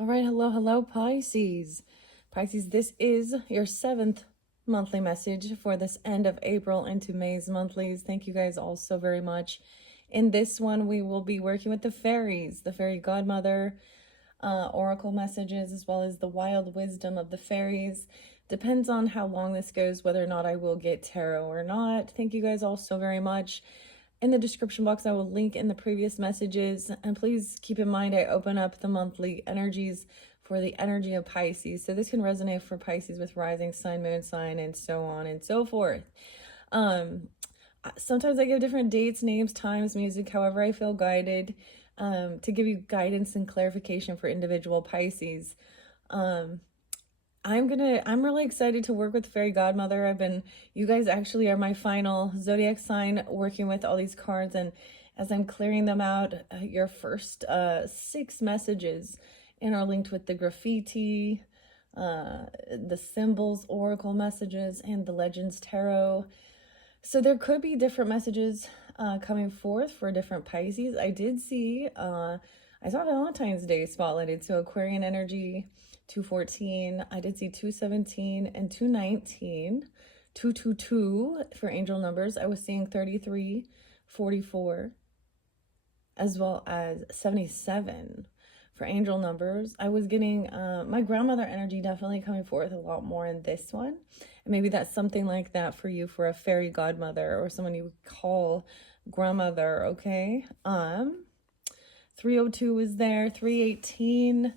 All right, hello, Pisces. Pisces, this is your 7th monthly message for this end of April into May's monthlies. Thank you guys all so very much. In this one, we will be working with the fairies, the fairy godmother, oracle messages, as well as the wild wisdom of the fairies. Depends on how long this goes, whether or not I will get tarot or not. Thank you guys all so very much. In the description box, I will link in the previous messages. And please keep in mind, I open up the monthly energies for the energy of Pisces. So this can resonate for Pisces with rising sign, moon sign, and so on and so forth. Sometimes I give different dates, names, times, music, however I feel guided, to give you guidance and clarification for individual Pisces. I'm really excited to work with Fairy Godmother. You guys actually are my final zodiac sign working with all these cards. And as I'm clearing them out, your first 6 messages are linked with the graffiti, the symbols, oracle messages, and the Legends Tarot. So there could be different messages coming forth for different Pisces. I did see, I saw Valentine's Day spotlighted, so Aquarian energy, 214. I did see 217 and 219, 222 for angel numbers. I was seeing 33, 44, as well as 77 for angel numbers. I was getting my grandmother energy definitely coming forth a lot more in this one. And maybe that's something like that for you, for a fairy godmother or someone you would call grandmother, okay? 302 is there, 318,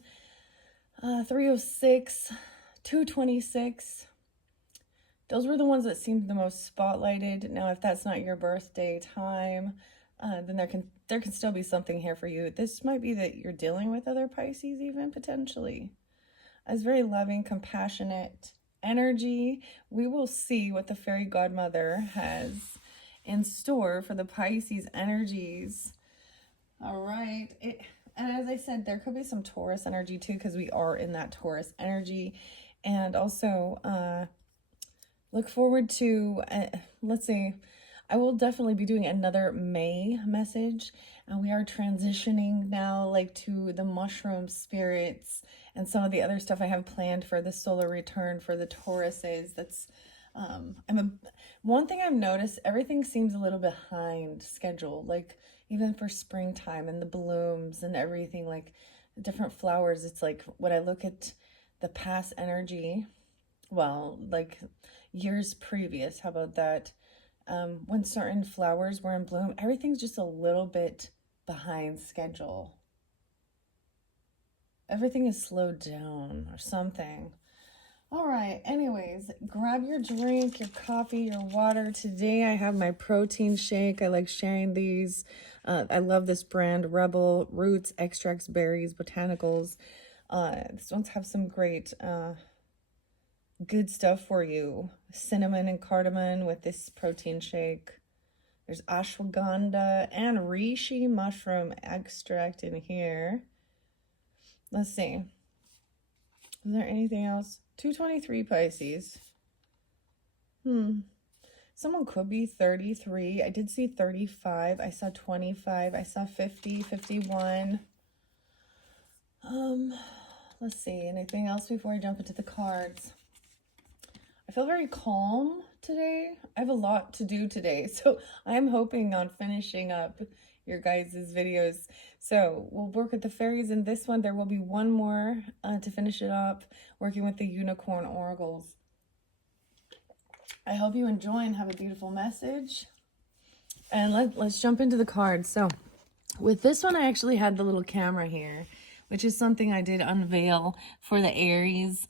306, 226. Those were the ones that seemed the most spotlighted. Now, if that's not your birthday time, then there can still be something here for you. This might be that you're dealing with other Pisces even, potentially. As very loving, compassionate energy, we will see what the fairy godmother has in store for the Pisces energies. All right. And as I said, there could be some Taurus energy too, because we are in that Taurus energy. And also look forward to, let's see, I will definitely be doing another May message. And we are transitioning now like to the mushroom spirits and some of the other stuff I have planned for the solar return for the Tauruses. That's one thing I've noticed, everything seems a little behind schedule, like even for springtime and the blooms and everything, like different flowers. It's like when I look at the past energy, well, like years previous, how about that? When certain flowers were in bloom, everything's just a little bit behind schedule. Everything is slowed down or something. All right, anyways, grab your drink, your coffee, your water. Today I have my protein shake. I like sharing these. I love this brand, Rebel Roots, Extracts, Berries, Botanicals. These ones have some great good stuff for you. Cinnamon and cardamom with this protein shake. There's ashwagandha and reishi mushroom extract in here. Let's see. Is there anything else? 223 Pisces. Someone could be 33. I did see 35. I saw 25. I saw 50, 51. Let's see. Anything else before I jump into the cards? I feel very calm today. I have a lot to do today, so I am hoping on finishing up your guys' videos. So we'll work with the fairies in this one. There will be one more to finish it up, working with the unicorn oracles. I hope you enjoy and have a beautiful message. And let's jump into the cards. So with this one, I actually had the little camera here, which is something I did unveil for the Aries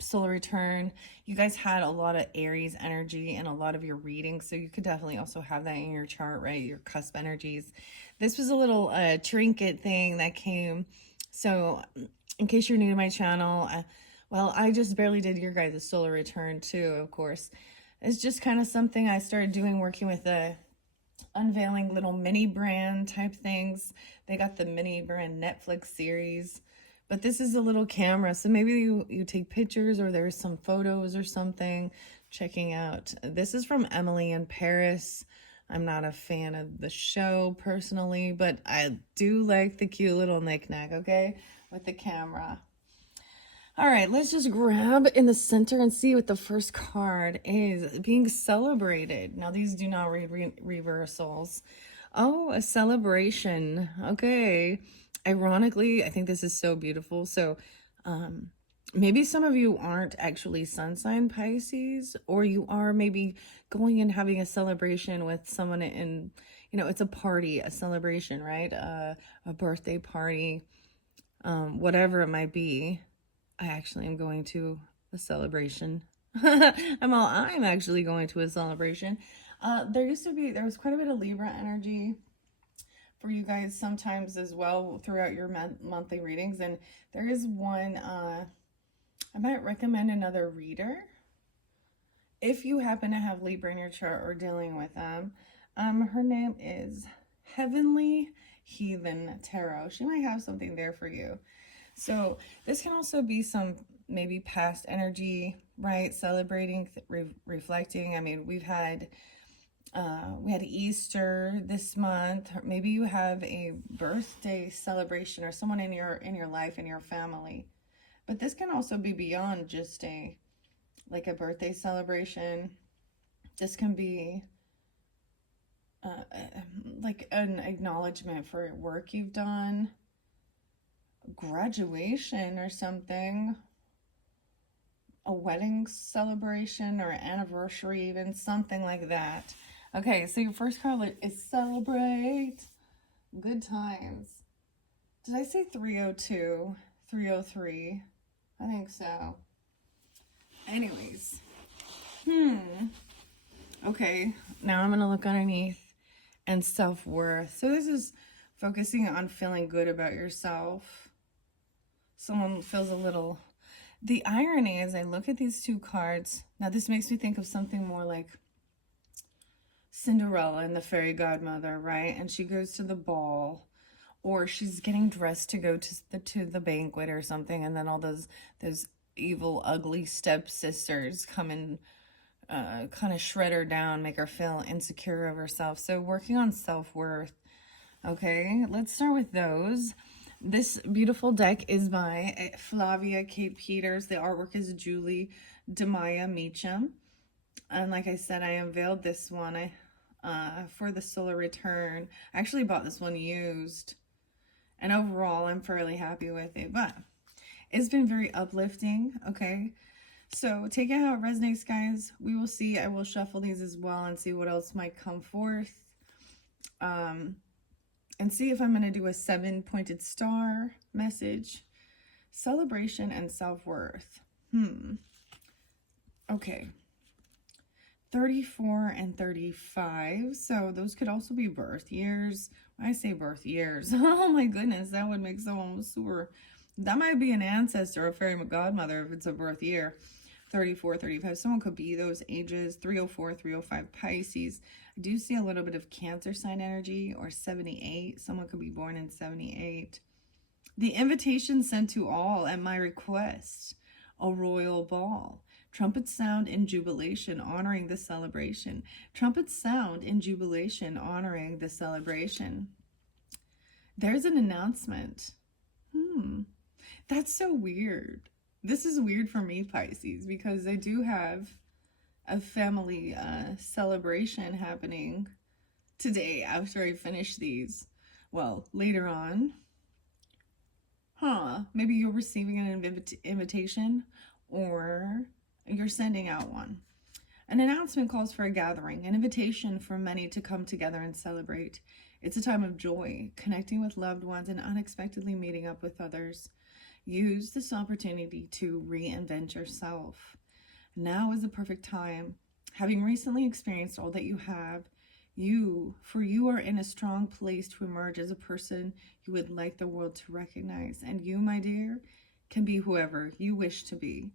solar return. You guys had a lot of Aries energy in a lot of your readings, so you could definitely also have that in your chart, right? Your cusp energies. This was a little trinket thing that came. So in case you're new to my channel, well, I just barely did your guys' solar return too, of course. It's just kind of something I started doing, working with the unveiling little mini brand type things. They got the mini brand Netflix series, but this is a little camera, so maybe you take pictures or there's some photos or something checking out. This is from Emily in Paris. I'm not a fan of the show personally, but I do like the cute little knickknack, okay, with the camera. All right, let's just grab in the center and see what the first card is. Being celebrated. Now, these do not read reversals. Oh, a celebration. Okay. Ironically, I think this is so beautiful. So, maybe some of you aren't actually sun sign Pisces, or you are maybe going and having a celebration with someone in, it's a party, a celebration, right? A birthday party, whatever it might be. I actually am going to a celebration. I'm actually going to a celebration. There was quite a bit of Libra energy for you guys sometimes as well throughout your monthly readings. And there is one, I might recommend another reader if you happen to have Libra in your chart or dealing with them. Her name is Heavenly Heathen Tarot. She might have something there for you. So this can also be some maybe past energy, right? Celebrating, reflecting. I mean, we had Easter this month. Maybe you have a birthday celebration or someone in your life, in your family. But this can also be beyond just a birthday celebration. This can be like an acknowledgement for work you've done, graduation or something, a wedding celebration or anniversary, even something like that. Okay, so your first card is celebrate. Good times. Did I say 302? 303? I think so. Anyways. Okay, now I'm going to look underneath and self-worth. So this is focusing on feeling good about yourself. Someone feels a little... The irony is I look at these two cards. Now this makes me think of something more like Cinderella and the fairy godmother, right? And she goes to the ball, or she's getting dressed to go to the banquet or something, and then all those evil, ugly stepsisters come and kind of shred her down, make her feel insecure of herself. So working on self-worth. Okay, let's start with those. This beautiful deck is by Flavia Kate Peters. The artwork is Julie Demaya Meacham. And like I said, I unveiled this one for the Solar Return. I actually bought this one used. And overall, I'm fairly happy with it. But it's been very uplifting, okay? So take it how it resonates, guys. We will see. I will shuffle these as well and see what else might come forth. And see if I'm going to do a 7-pointed star message. Celebration and self-worth. Okay. 34 and 35. So those could also be birth years. When I say birth years, oh my goodness, that would make someone super... That might be an ancestor, a fairy godmother, if it's a birth year. 34, 35. Someone could be those ages. 304, 305 Pisces. I do see a little bit of Cancer sign energy, or 78. Someone could be born in 78. The invitation sent to all at my request. A royal ball. Trumpets sound in jubilation, honoring the celebration. Trumpets sound in jubilation, honoring the celebration. There's an announcement. That's so weird. This is weird for me, Pisces, because I do have a family celebration happening today after I finish these. Well, later on. Maybe you're receiving an invitation, or you're sending out one. An announcement calls for a gathering, an invitation for many to come together and celebrate. It's a time of joy, connecting with loved ones and unexpectedly meeting up with others. Use this opportunity to reinvent yourself. Now is the perfect time. Having recently experienced all that you have, you are in a strong place to emerge as a person you would like the world to recognize. And you, my dear, can be whoever you wish to be.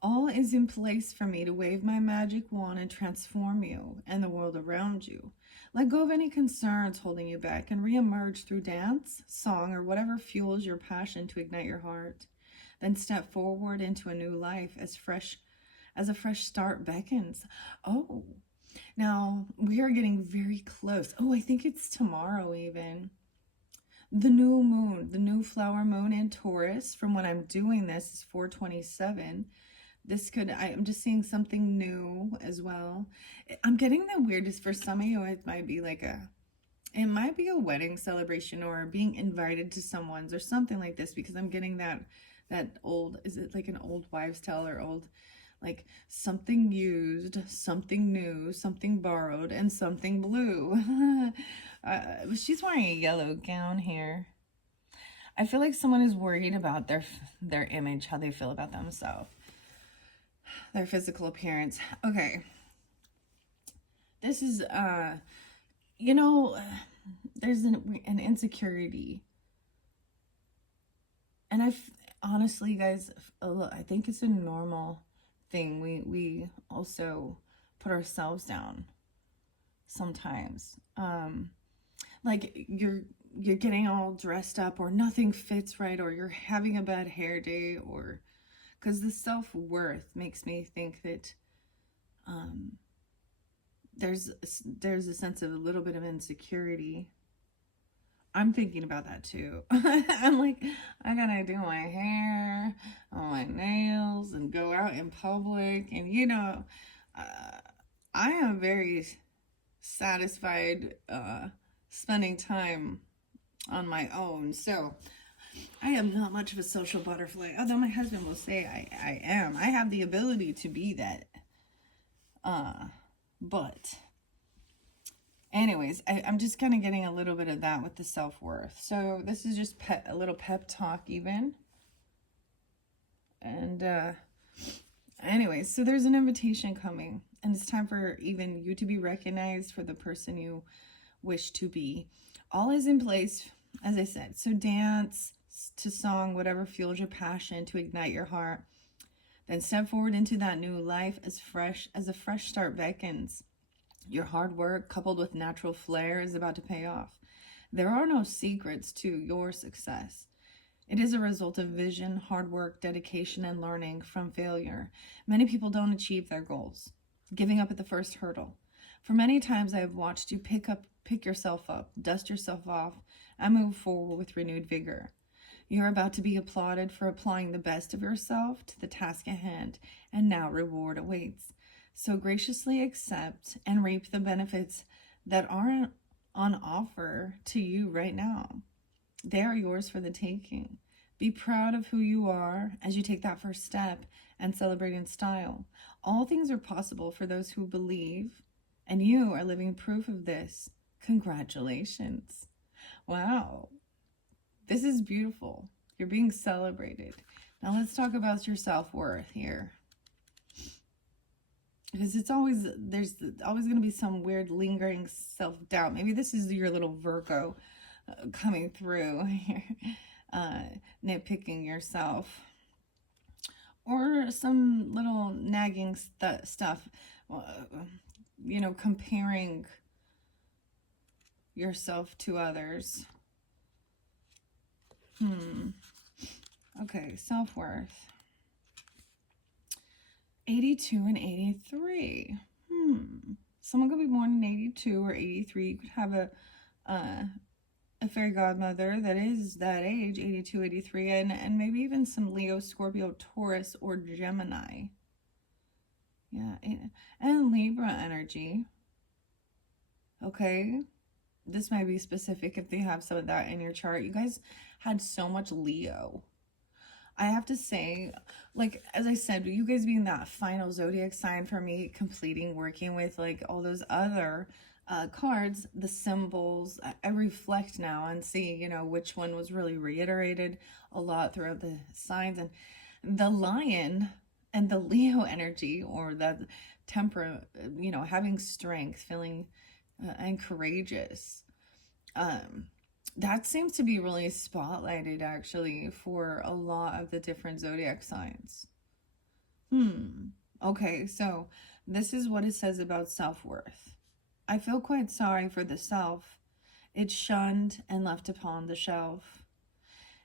All is in place for me to wave my magic wand and transform you and the world around you. Let go of any concerns holding you back and reemerge through dance, song, or whatever fuels your passion to ignite your heart. Then step forward into a new life as a fresh start beckons. Oh, Now, we are getting very close. Oh, I think it's tomorrow even. The new moon, the new flower moon in Taurus, from when I'm doing this, is 427. This could, I'm just seeing something new as well. I'm getting the weirdest, for some of you, it might be like it might be a wedding celebration or being invited to someone's or something like this, because I'm getting that old, is it like an old wives' tale or old, like something used, something new, something borrowed, and something blue. She's wearing a yellow gown here. I feel like someone is worried about their image, how they feel about themselves, their physical appearance. Okay. This is you know, there's an insecurity. And honestly, guys, I think it's a normal thing. We also put ourselves down sometimes. Like you're getting all dressed up, or nothing fits right, or you're having a bad hair day, or because the self-worth makes me think that there's a sense of a little bit of insecurity. I'm thinking about that too. I'm like, I gotta do my hair, my nails, and go out in public. And I am very satisfied spending time on my own. So I am not much of a social butterfly, although my husband will say I am. I have the ability to be that. But anyways, I'm just kind of getting a little bit of that with the self-worth. So this is just a little pep talk even. And anyways, so there's an invitation coming, and it's time for even you to be recognized for the person you wish to be. All is in place, as I said. So dance to song, whatever fuels your passion to ignite your heart. Then step forward into that new life as a fresh start beckons. Your hard work, coupled with natural flair, is about to pay off. There are no secrets to your success. It is a result of vision, hard work, dedication, and learning from failure. Many people don't achieve their goals, giving up at the first hurdle. For many times I have watched you pick yourself up, dust yourself off, and move forward with renewed vigor. You're about to be applauded for applying the best of yourself to the task at hand, and now reward awaits. So graciously accept and reap the benefits that are on offer to you right now. They are yours for the taking. Be proud of who you are as you take that first step and celebrate in style. All things are possible for those who believe, and you are living proof of this. Congratulations. Wow. This is beautiful. You're being celebrated. Now let's talk about your self-worth here. Because there's always going to be some weird lingering self-doubt. Maybe this is your little Virgo coming through here, nitpicking yourself, or some little nagging stuff, comparing yourself to others. Okay, self-worth. 82 and 83. Someone could be born in 82 or 83. You could have a fairy godmother that is that age, 82, 83, and maybe even some Leo, Scorpio, Taurus, or Gemini. Yeah, and Libra energy. Okay, this might be specific if they have some of that in your chart. You guys had so much Leo. I have to say, like, as I said, you guys being that final zodiac sign for me, working with like all those other cards, the symbols, I reflect now and see, which one was really reiterated a lot throughout the signs. And the lion and the Leo energy, or that temper, having strength, feeling and courageous. That seems to be really spotlighted actually for a lot of the different zodiac signs. Okay, so this is what it says about self-worth. I feel quite sorry for the self. It's shunned and left upon the shelf.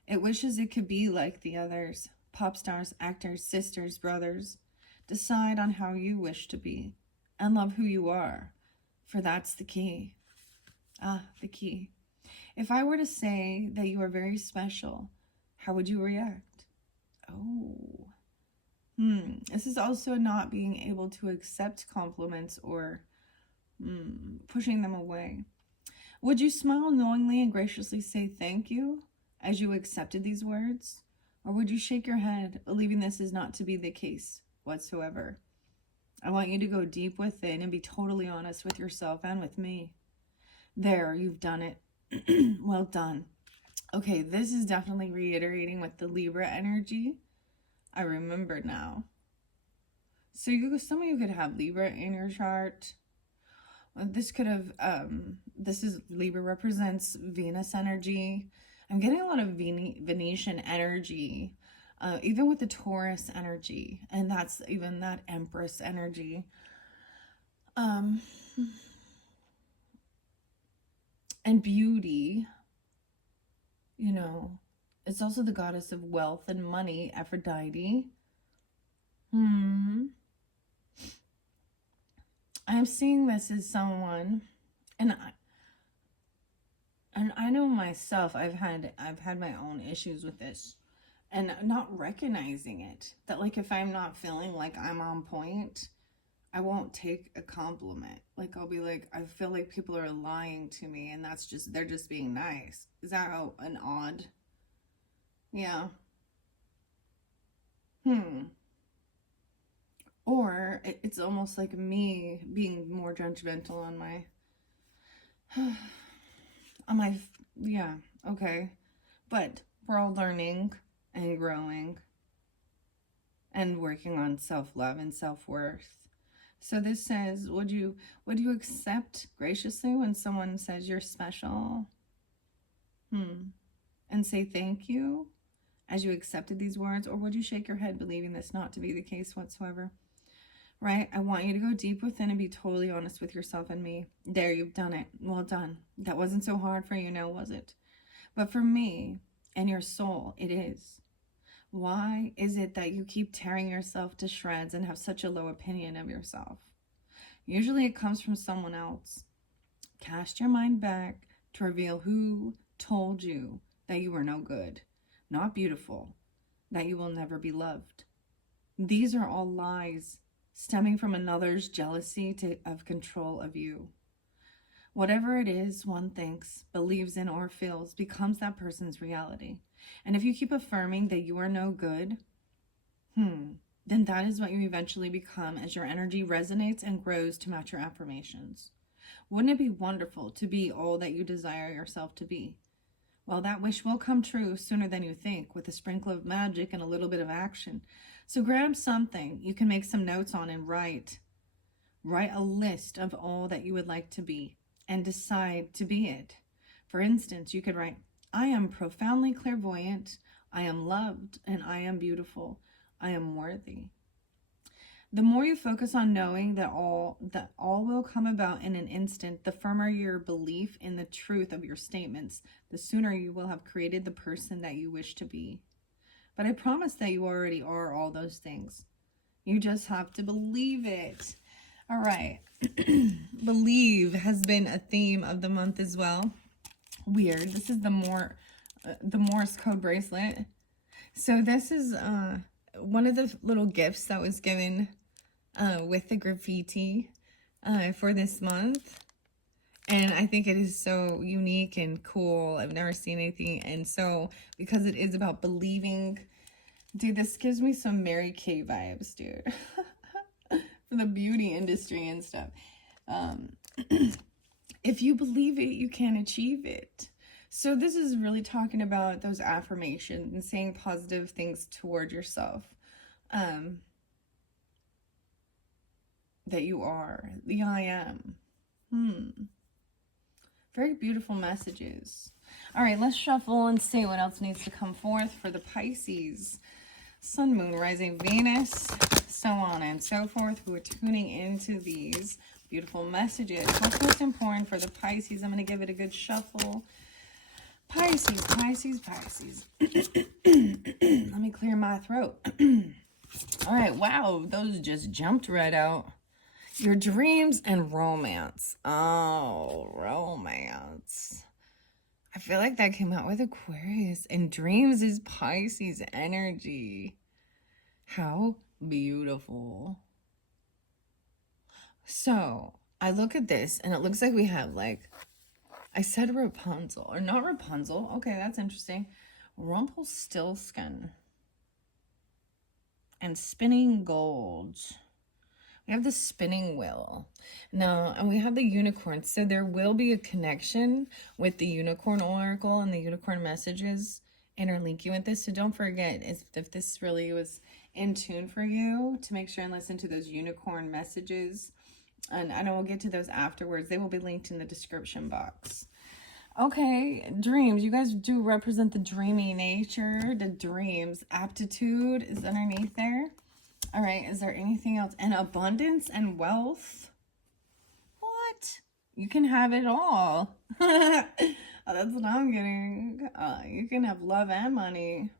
It wishes it could be like the others, pop stars, actors, sisters, brothers. Decide on how you wish to be. and love who you are, for that's the key. Ah, the key. If I were to say that you are very special, how would you react? Oh. This is also not being able to accept compliments or pushing them away. Would you smile knowingly and graciously say thank you as you accepted these words? Or would you shake your head, believing this is not to be the case whatsoever? I want you to go deep within and be totally honest with yourself and with me. There, you've done it. Well done. Okay, this is definitely reiterating with the Libra energy. I remember now. So some of you could have Libra in your chart. This could have, this is Libra represents Venus energy. I'm getting a lot of Venetian energy, even with the Taurus energy, and that's even that Empress energy. And beauty, you know, it's also the goddess of wealth and money, Aphrodite. I'm seeing this as someone, and I know myself, I've had my own issues with this, and not recognizing it. That like if I'm not feeling like I'm on point, I won't take a compliment. Like I'll be like, I feel like people are lying to me, and that's just, they're just being nice. Is that an odd? Yeah. Or it's almost like me being more judgmental on my, yeah, okay. But we're all learning and growing and working on self-love and self-worth. So this says, would you accept graciously when someone says you're special? And say thank you as you accepted these words? Or would you shake your head believing this not to be the case whatsoever? Right? I want you to go deep within and be totally honest with yourself and me. There, you've done it. Well done. That wasn't so hard for you now, was it? But for me and your soul, it is. Why is it that you keep tearing yourself to shreds and have such a low opinion of yourself? Usually it comes from someone else. Cast your mind back to reveal who told you that you were no good, not beautiful, that you will never be loved. These are all lies stemming from another's jealousy of control of you. Whatever it is one thinks, believes in, or feels becomes that person's reality. And if you keep affirming that you are no good, then that is what you eventually become as your energy resonates and grows to match your affirmations. Wouldn't it be wonderful to be all that you desire yourself to be? Well, that wish will come true sooner than you think, with a sprinkle of magic and a little bit of action. So grab something you can make some notes on and write a list of all that you would like to be and decide to be it. For instance, you could write, I am profoundly clairvoyant, I am loved, and I am beautiful. I am worthy. The more you focus on knowing that all will come about in an instant, the firmer your belief in the truth of your statements, the sooner you will have created the person that you wish to be. But I promise that you already are all those things. You just have to believe it. All right. Believe has been a theme of the month as well. Weird. This is the Morse code bracelet. So this is one of the little gifts that was given with the graffiti for this month. And I think it is so unique and cool. I've never seen anything. And so, because it is about believing, dude, this gives me some Mary Kay vibes, dude. For the beauty industry and stuff. If you believe it, you can achieve it. So this is really talking about those affirmations and saying positive things toward yourself. That you are. The I am. Very beautiful messages. All right, let's shuffle and see what else needs to come forth for the Pisces. Sun, Moon, Rising, Venus, so on and so forth, who are tuning into these beautiful messages. What's most important for the Pisces? I'm going to give it a good shuffle. Pisces, Pisces, Pisces. Let me clear my throat. All right, wow, those just jumped right out. Your dreams and romance. Oh, romance. I feel like that came out with Aquarius. And dreams is Pisces energy. How beautiful. So, I look at this and it looks like we have like, I said Rapunzel, or not Rapunzel. Okay, that's interesting. Rumpelstiltskin. And spinning gold. We have the spinning wheel. Now, and we have the unicorn. So there will be a connection with the unicorn oracle and the unicorn messages interlinking with this. So don't forget, if this really was in tune for you, to make sure and listen to those unicorn messages. And I know we'll get to those afterwards. They will be linked in the description box. Okay, dreams. You guys do represent the dreamy nature, the dreams. Aptitude is underneath there. All right, is there anything else? And abundance and wealth? What? You can have it all. Oh, that's what I'm getting. You can have love and money.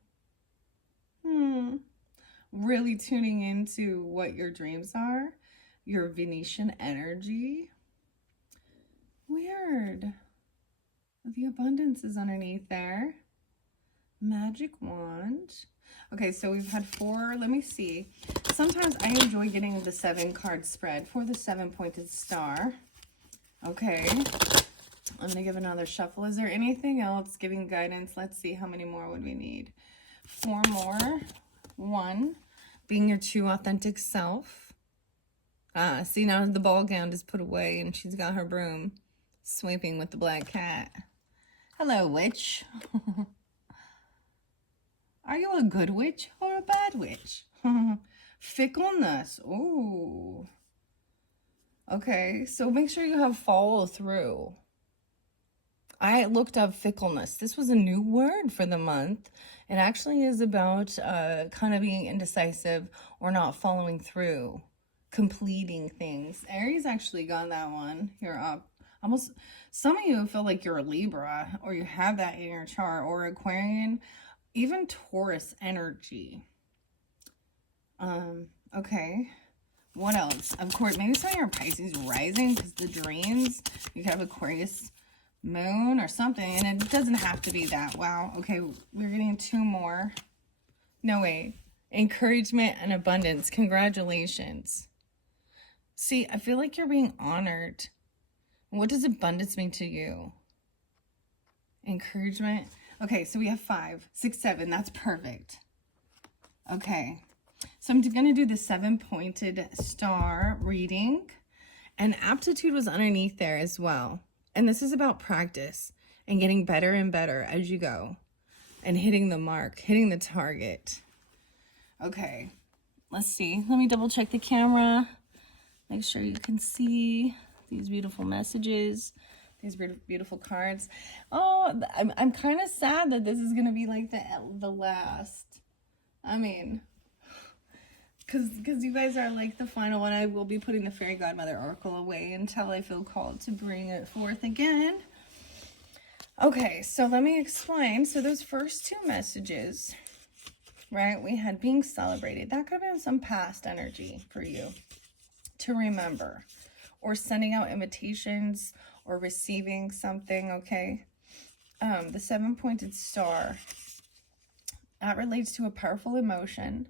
Really tuning into what your dreams are. Your Venetian energy. Weird. The abundance is underneath there. Magic wand. Okay, so we've had 4. Let me see. Sometimes I enjoy getting the 7 card spread for the 7-pointed star. Okay. I'm going to give another shuffle. Is there anything else giving guidance? Let's see. How many more would we need? 4 more. 1. Being your true authentic self. See, now the ball gown is put away and she's got her broom sweeping with the black cat. Hello, witch. Are you a good witch or a bad witch? Fickleness. Ooh. Okay, so make sure you have follow through. I looked up fickleness. This was a new word for the month. It actually is about kind of being indecisive or not following through, completing things. Aries actually got that one. You're up. Almost, some of you feel like you're a Libra or you have that in your chart, or Aquarian. Even Taurus energy. Okay. What else? Of course, maybe some of your Pisces rising, because the dreams, you could have Aquarius moon or something, and it doesn't have to be that. Wow. Okay, we're getting 2 more. No way. Encouragement and abundance. Congratulations. See, I feel like you're being honored. What does abundance mean to you? Encouragement. Okay, so we have 5, 6, 7. That's perfect. Okay, so I'm going to do the 7-pointed star reading. And aptitude was underneath there as well. And this is about practice and getting better and better as you go. And hitting the mark, hitting the target. Okay, let's see. Let me double check the camera. Make sure you can see these beautiful messages. These beautiful cards. Oh, I'm kind of sad that this is going to be like the last. I mean, because you guys are like the final one. I will be putting the Fairy Godmother Oracle away until I feel called to bring it forth again. Okay, so let me explain. So those first 2 messages, right? We had being celebrated. That could have been some past energy for you to remember. Or sending out invitations, or receiving something, okay? The 7-pointed star, that relates to a powerful emotion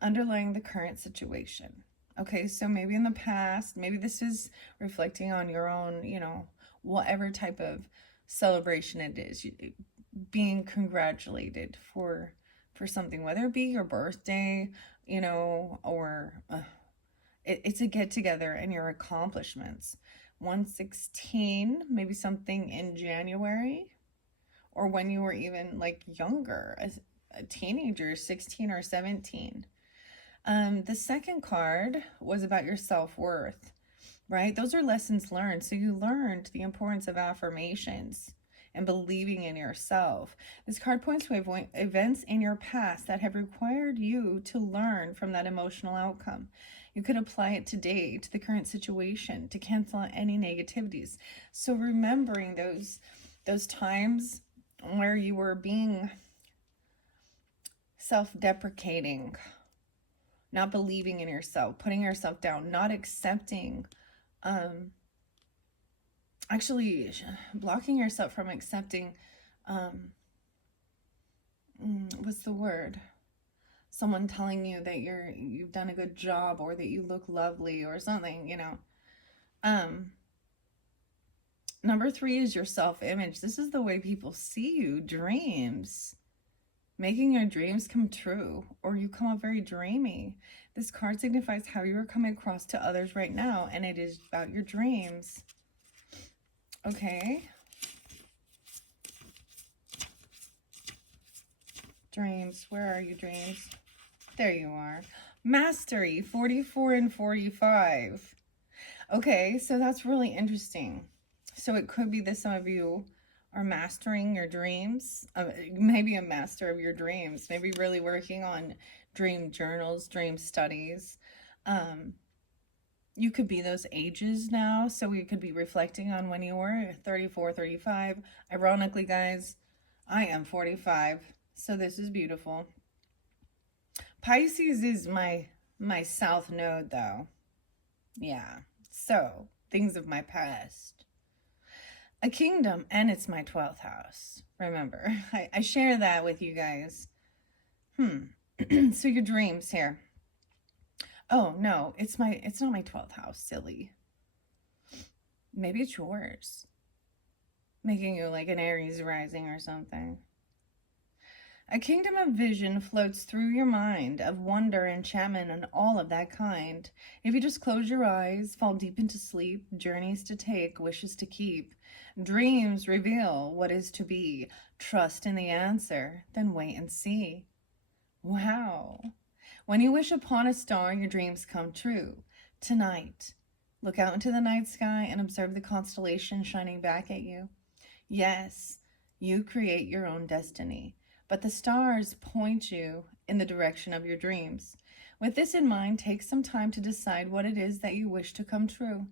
underlying the current situation. Okay, so maybe in the past, maybe this is reflecting on your own, you know, whatever type of celebration it is, being congratulated for something, whether it be your birthday, you know, or it's a get-together and your accomplishments. 116, maybe something in January, or when you were even like younger, as a teenager, 16 or 17. The second card was about your self-worth, right? Those are lessons learned. So you learned the importance of affirmations and believing in yourself. This card points to events in your past that have required you to learn from that emotional outcome. You could apply it today to the current situation to cancel out any negativities. So remembering those times where you were being self-deprecating, not believing in yourself, putting yourself down, not accepting, actually blocking yourself from accepting, what's the word? Someone telling you that you've done a good job, or that you look lovely, or something, you know. Number 3 is your self-image. This is the way people see you. Dreams. Making your dreams come true, or you come up very dreamy. This card signifies how you are coming across to others right now, and it is about your dreams. Okay. Dreams. Where are you, dreams? There you are. Mastery, 44 and 45. Okay, so that's really interesting. So it could be that some of you are mastering your dreams, maybe a master of your dreams, maybe really working on dream journals, dream studies. You could be those ages now, so we could be reflecting on when you were 34, 35. Ironically, guys, I am 45, so this is beautiful. Pisces is my south node, though. Yeah, so things of my past. A kingdom, and it's my 12th house. Remember, I share that with you guys. So your dreams here. Oh, no, it's not my 12th house, silly. Maybe it's yours. Making you like an Aries rising or something. A kingdom of vision floats through your mind, of wonder, enchantment, and all of that kind. If you just close your eyes, fall deep into sleep, journeys to take, wishes to keep, dreams reveal what is to be, trust in the answer, then wait and see. Wow. When you wish upon a star, your dreams come true. Tonight, look out into the night sky and observe the constellation shining back at you. Yes, you create your own destiny, but the stars point you in the direction of your dreams. With this in mind, take some time to decide what it is that you wish to come true.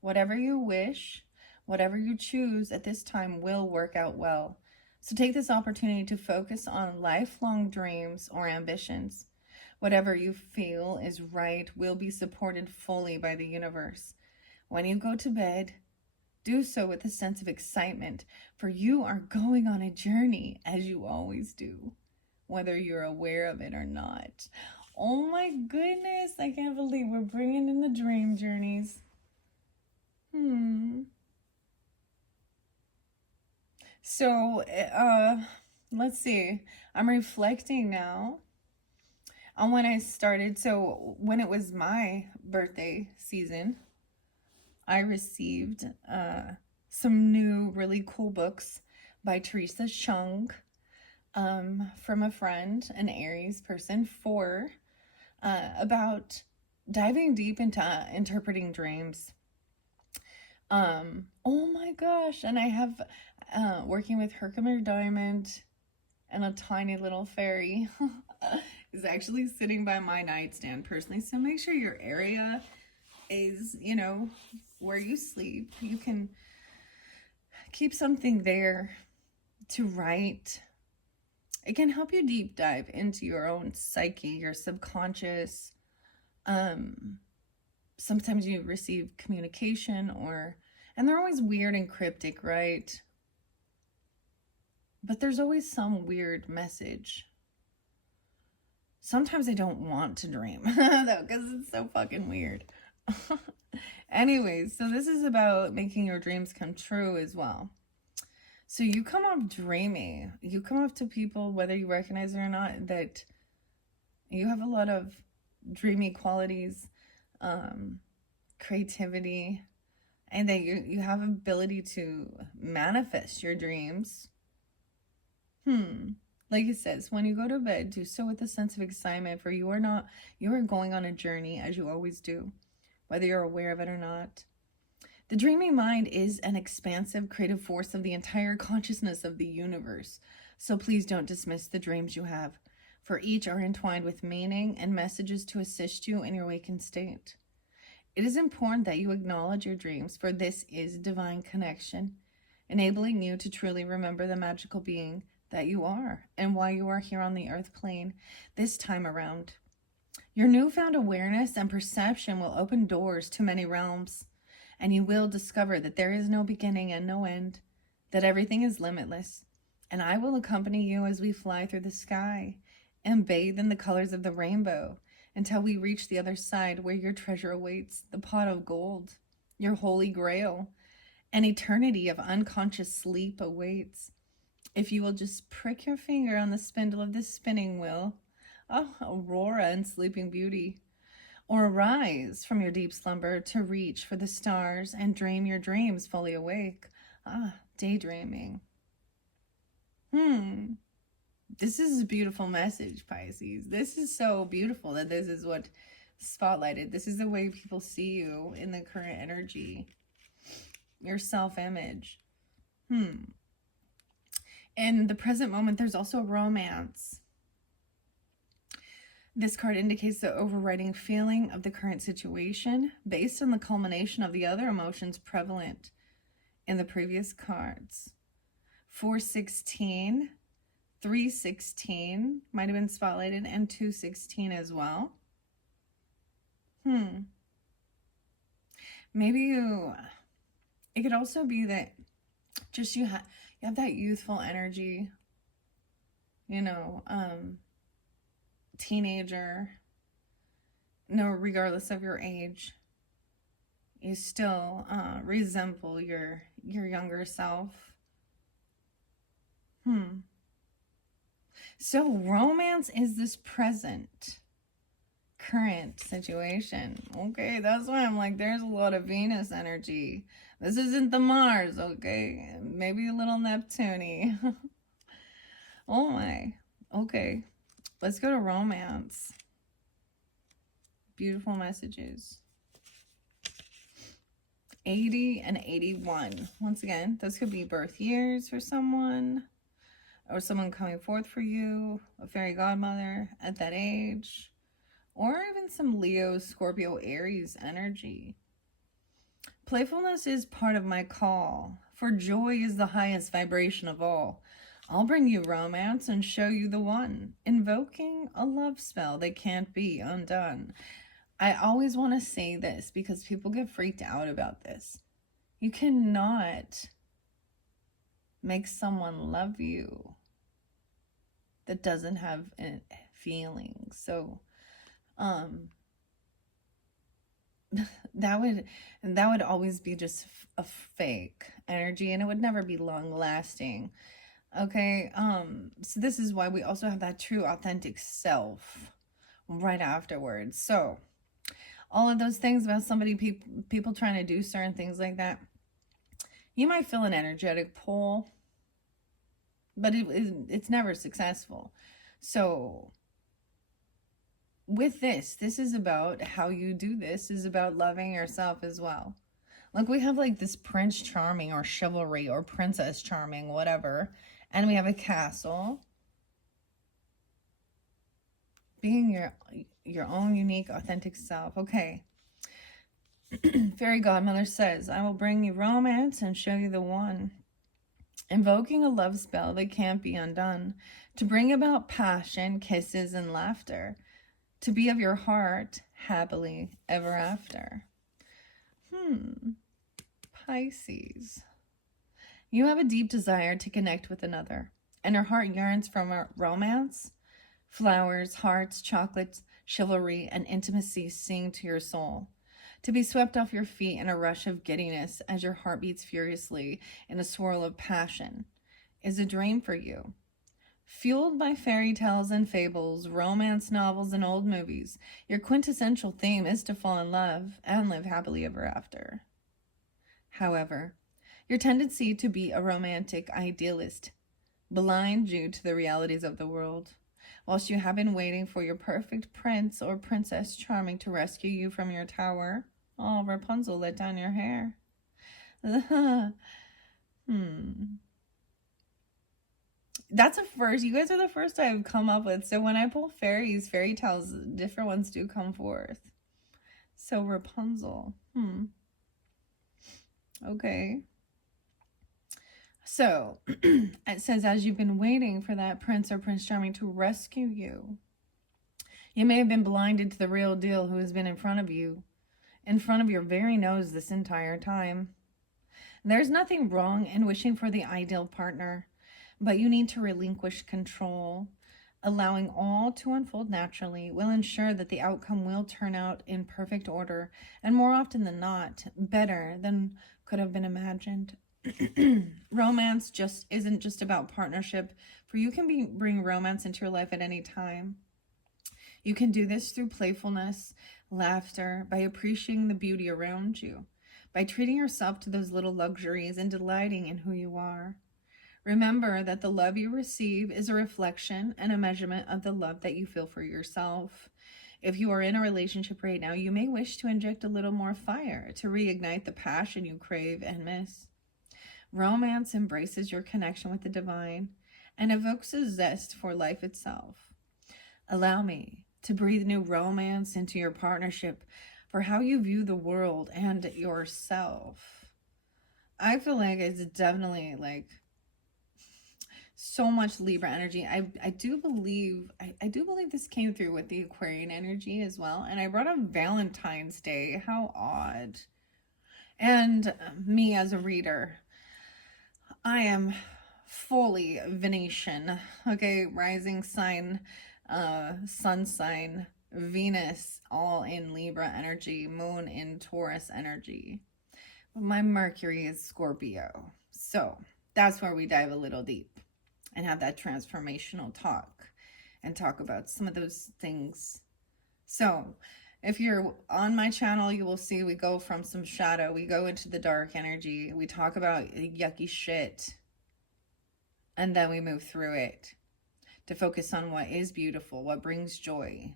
Whatever you wish, whatever you choose at this time will work out well. So take this opportunity to focus on lifelong dreams or ambitions. Whatever you feel is right will be supported fully by the universe. When you go to bed, do so with a sense of excitement, for you are going on a journey, as you always do, whether you're aware of it or not. Oh my goodness, I can't believe we're bringing in the dream journeys. So, let's see. I'm reflecting now on when I started. So, when it was my birthday season, I received some new really cool books by Teresa Chung from a friend, an Aries person, about diving deep into interpreting dreams. Oh my gosh, and I have working with Herkimer Diamond, and a tiny little fairy is actually sitting by my nightstand personally. So make sure your area is, you know, where you sleep. You can keep something there to write. It can help you deep dive into your own psyche, your subconscious. Sometimes you receive communication, and they're always weird and cryptic, right? But there's always some weird message. Sometimes I don't want to dream, though, because it's so fucking weird. Anyways, so this is about making your dreams come true as well. So you come up dreaming. You come up to people, whether you recognize it or not, that you have a lot of dreamy qualities, creativity, and that you have ability to manifest your dreams. Like it says, when you go to bed, do so with a sense of excitement, for you are going on a journey, as you always do, whether you're aware of it or not. The dreaming mind is an expansive, creative force of the entire consciousness of the universe. So please don't dismiss the dreams you have, for each are entwined with meaning and messages to assist you in your awakened state. It is important that you acknowledge your dreams, for this is divine connection, enabling you to truly remember the magical being that you are and why you are here on the earth plane this time around. Your newfound awareness and perception will open doors to many realms, and you will discover that there is no beginning and no end, that everything is limitless, and I will accompany you as we fly through the sky and bathe in the colors of the rainbow until we reach the other side where your treasure awaits, the pot of gold, your holy grail. An eternity of unconscious sleep awaits. If you will just prick your finger on the spindle of this spinning wheel, oh, Aurora and Sleeping Beauty, or arise from your deep slumber to reach for the stars and dream your dreams fully awake. Daydreaming. This is a beautiful message, Pisces. This is so beautiful that this is what spotlighted. This is the way people see you in the current energy. Your self-image. In the present moment, there's also romance. This card indicates the overriding feeling of the current situation based on the culmination of the other emotions prevalent in the previous cards. 416, 316 might have been spotlighted, and 216 as well. Maybe it could also be that just you have that youthful energy, teenager, regardless of your age, you still resemble your younger self. So romance is this present, current situation. Okay, that's why I'm like, there's a lot of Venus energy. This isn't the Mars, okay? Maybe a little Neptune-y. Oh my. Okay, let's go to romance. Beautiful messages. 80 and 81. Once again, those could be birth years for someone, or someone coming forth for you, a fairy godmother at that age, or even some Leo, Scorpio, Aries energy. Playfulness is part of my call, for joy is the highest vibration of all. I'll bring you romance and show you the one, invoking a love spell that can't be undone. I always want to say this because people get freaked out about this. You cannot make someone love you that doesn't have feelings. So that would always be just a fake energy, and it would never be long lasting. Okay, so this is why we also have that true authentic self right afterwards. So all of those things about somebody, people trying to do certain things like that, you might feel an energetic pull, but it's never successful. So with this is about how you do this, is about loving yourself as well. Like we have like this Prince Charming or Chivalry or Princess Charming, whatever. And we have a castle. Being your own unique, authentic self. Okay. Fairy Godmother says, I will bring you romance and show you the one. Invoking a love spell that can't be undone. To bring about passion, kisses, and laughter. To be of your heart, happily ever after. Pisces. You have a deep desire to connect with another, and your heart yearns for romance. Flowers, hearts, chocolates, chivalry, and intimacy sing to your soul. To be swept off your feet in a rush of giddiness as your heart beats furiously in a swirl of passion is a dream for you. Fueled by fairy tales and fables, romance novels, and old movies, your quintessential theme is to fall in love and live happily ever after. However, your tendency to be a romantic idealist blinds you to the realities of the world. Whilst you have been waiting for your perfect prince or princess charming to rescue you from your tower, oh, Rapunzel, let down your hair. That's a first. You guys are the first I've come up with. So when I pull fairies, fairy tales, different ones do come forth. So Rapunzel. Okay. So it says, as you've been waiting for that prince or Prince Charming to rescue you, You may have been blinded to the real deal who has been in front of you, in front of your very nose this entire time. There's nothing wrong in wishing for the ideal partner, but you need to relinquish control. Allowing all to unfold naturally will ensure that the outcome will turn out in perfect order, and more often than not, better than could have been imagined. Romance just isn't just about partnership, for you can bring romance into your life at any time. You can do this through playfulness, laughter, by appreciating the beauty around you, by treating yourself to those little luxuries and delighting in who you are. Remember that the love you receive is a reflection and a measurement of the love that you feel for yourself. If you are in a relationship right now, you may wish to inject a little more fire to reignite the passion you crave and miss. Romance embraces your connection with the divine and evokes a zest for life itself. Allow me to breathe new romance into your partnership for how you view the world and yourself. I feel like it's definitely like so much Libra energy. I do believe this came through with the Aquarian energy as well. And I brought up Valentine's Day. How odd. And me as a reader, I am fully Venetian. Okay, rising sign, sun sign, Venus all in Libra energy, moon in Taurus energy. My Mercury is Scorpio. So that's where we dive a little deep and have that transformational talk and talk about some of those things. So if you're on my channel, you will see we go from some shadow, we go into the dark energy, we talk about yucky shit, and then we move through it to focus on what is beautiful, what brings joy,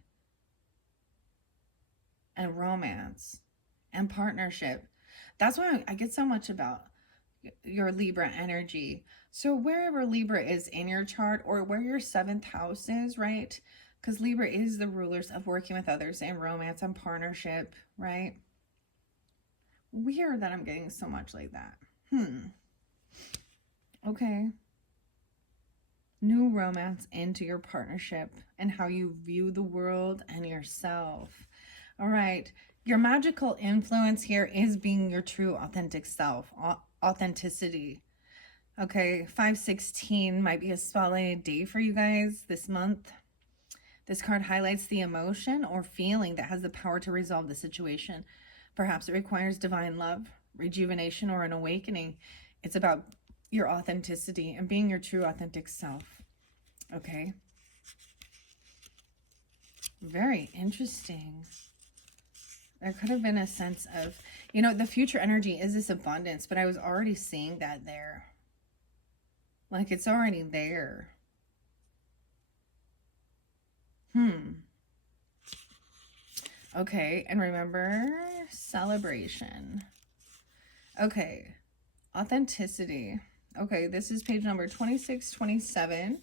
and romance, and partnership. That's why I get so much about your Libra energy. So wherever Libra is in your chart, or where your 7th house is, right? Because Libra is the rulers of working with others and romance and partnership, right? Weird that I'm getting so much like that. Okay. New romance into your partnership and how you view the world and yourself. All right. Your magical influence here is being your true authentic self. Authenticity. Okay, 5/16 might be a spotlighted day for you guys this month. This card highlights the emotion or feeling that has the power to resolve the situation. Perhaps it requires divine love, rejuvenation, or an awakening. It's about your authenticity and being your true authentic self. Okay. Very interesting. There could have been a sense of, you know, the future energy is this abundance, but I was already seeing that there. Like it's already there. Okay, and remember, celebration. Okay, authenticity. Okay, this is page number 2627.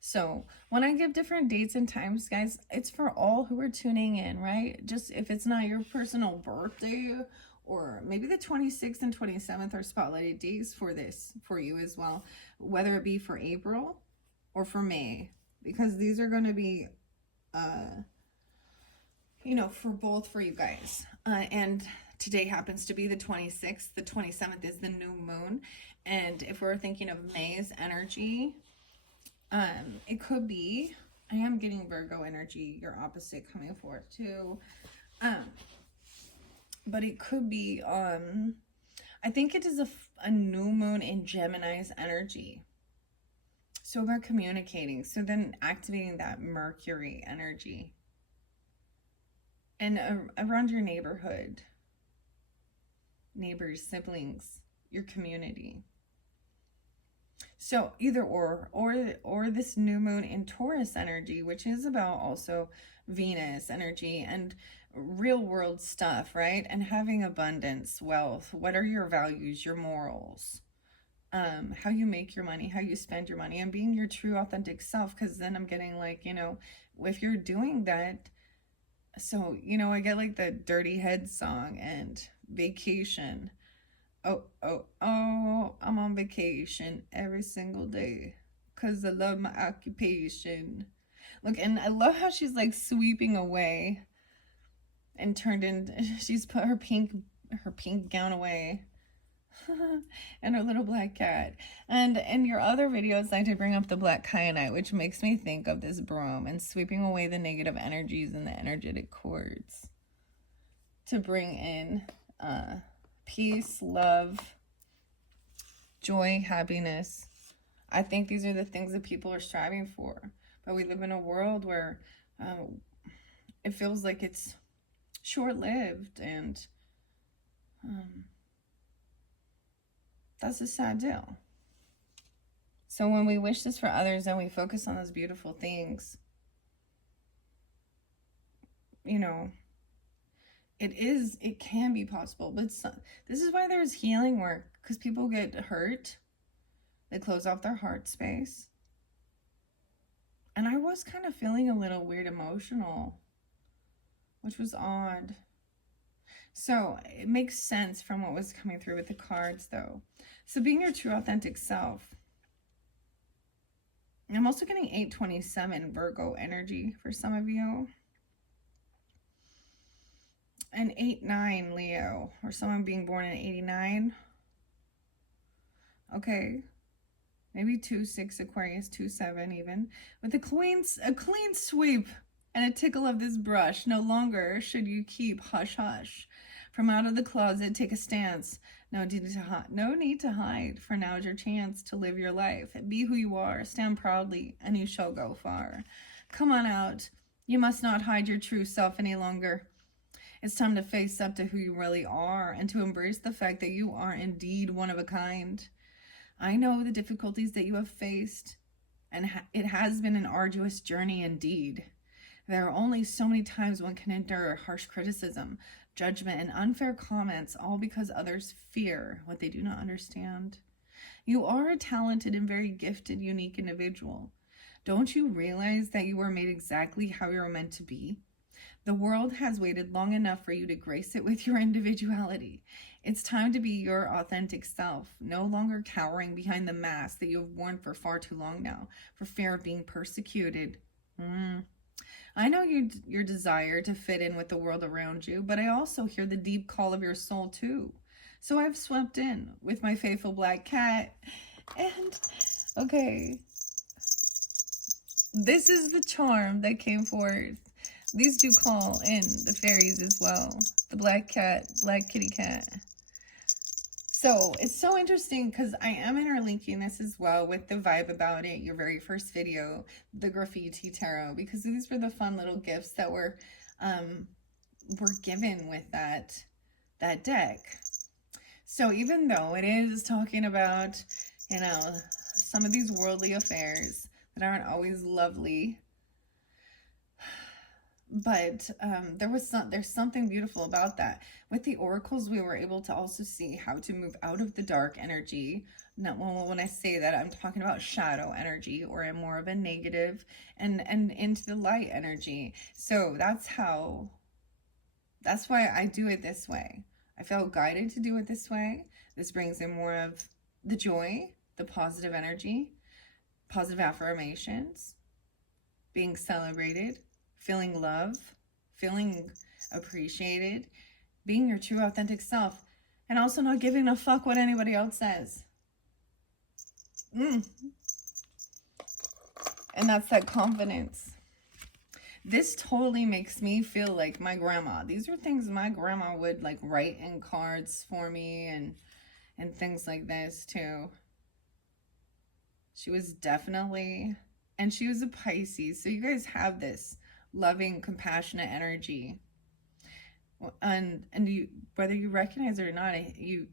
So when I give different dates and times, guys, it's for all who are tuning in, right? Just if it's not your personal birthday, or maybe the 26th and 27th are spotlighted days for this, for you as well, whether it be for April or for May, because these are going to be, you know, for both for you guys. And today happens to be the 26th. The 27th is the new moon. And if we're thinking of May's energy, it could be, I am getting Virgo energy, your opposite coming forth too. But it could be, I think it is a new moon in Gemini's energy. So we're communicating. So then activating that Mercury energy. And around your neighborhood, neighbors, siblings, your community. So either or this new moon in Taurus energy, which is about also Venus energy and real world stuff, right? And having abundance, wealth. What are your values, your morals? How you make your money, how you spend your money, and being your true authentic self. Because then I'm getting like, you know, if you're doing that, so, you know, I get like the Dirty Head song and vacation. Oh, I'm on vacation every single day because I love my occupation. Look, and I love how she's like sweeping away and turned in, she's put her pink gown away. And her little black cat. And in your other videos, I did bring up the black kyanite, which makes me think of this broom and sweeping away the negative energies and the energetic cords to bring in peace, love, joy, happiness. I think these are the things that people are striving for. But we live in a world where it feels like it's short-lived, and that's a sad deal. So when we wish this for others and we focus on those beautiful things, you know, it can be possible. But this is why there's healing work, because people get hurt. They close off their heart space. And I was kind of feeling a little weird emotional, which was odd. So it makes sense from what was coming through with the cards, though. So being your true authentic self. I'm also getting 827 Virgo energy for some of you. And 89 Leo, or someone being born in 89. Okay. Maybe 26 Aquarius, 27 even. With a clean sweep and a tickle of this brush. No longer should you keep hush hush. From out of the closet, take a stance. No need to hide, for now is your chance to live your life. Be who you are, stand proudly, and you shall go far. Come on out. You must not hide your true self any longer. It's time to face up to who you really are and to embrace the fact that you are indeed one of a kind. I know the difficulties that you have faced, and it has been an arduous journey indeed. There are only so many times one can endure harsh criticism, judgment, and unfair comments, all because others fear what they do not understand. You are a talented and very gifted, unique individual. Don't you realize that you were made exactly how you were meant to be? The world has waited long enough for you to grace it with your individuality. It's time to be your authentic self, no longer cowering behind the mask that you have worn for far too long now, for fear of being persecuted. I know your desire to fit in with the world around you, but I also hear the deep call of your soul too. So I've swept in with my faithful black cat. And, okay, this is the charm that came forth. These do call in the fairies as well. The black cat, black kitty cat. So it's so interesting because I am interlinking this as well with the vibe about it, your very first video, the graffiti tarot, because these were the fun little gifts that were given with that deck. So even though it is talking about, you know, some of these worldly affairs that aren't always lovely, but there's something beautiful about that. With the oracles, we were able to also see how to move out of the dark energy. Not when I say that, I'm talking about shadow energy, or more of a negative, and into the light energy. So that's why I do it this way. I felt guided to do it this way. This brings in more of the joy, the positive energy, positive affirmations, being celebrated, feeling love, feeling appreciated, being your true authentic self, and also not giving a fuck what anybody else says. And that's that confidence. This totally makes me feel like my grandma. These are things my grandma would like write in cards for me and things like this too. She was definitely, and she was a Pisces. So you guys have this loving, compassionate energy, and you, whether you recognize it or not, you,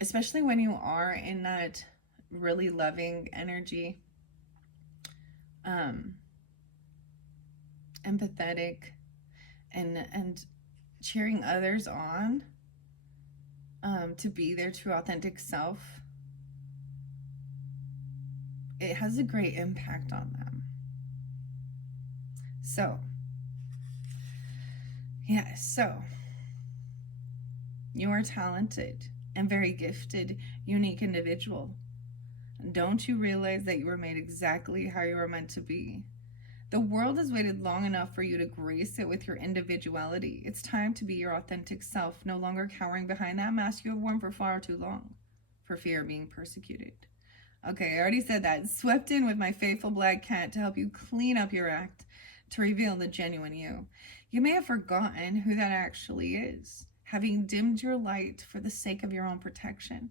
especially when you are in that really loving energy, empathetic, and cheering others on, to be their true authentic self, it has a great impact on them. So, yeah, so you are talented and very gifted, unique individual. Don't you realize that you were made exactly how you were meant to be? The world has waited long enough for you to grace it with your individuality. It's time to be your authentic self, no longer cowering behind that mask you have worn for far too long, for fear of being persecuted. Okay, I already said that. Swept in with my faithful black cat to help you clean up your act, to reveal the genuine you. You may have forgotten who that actually is, having dimmed your light for the sake of your own protection.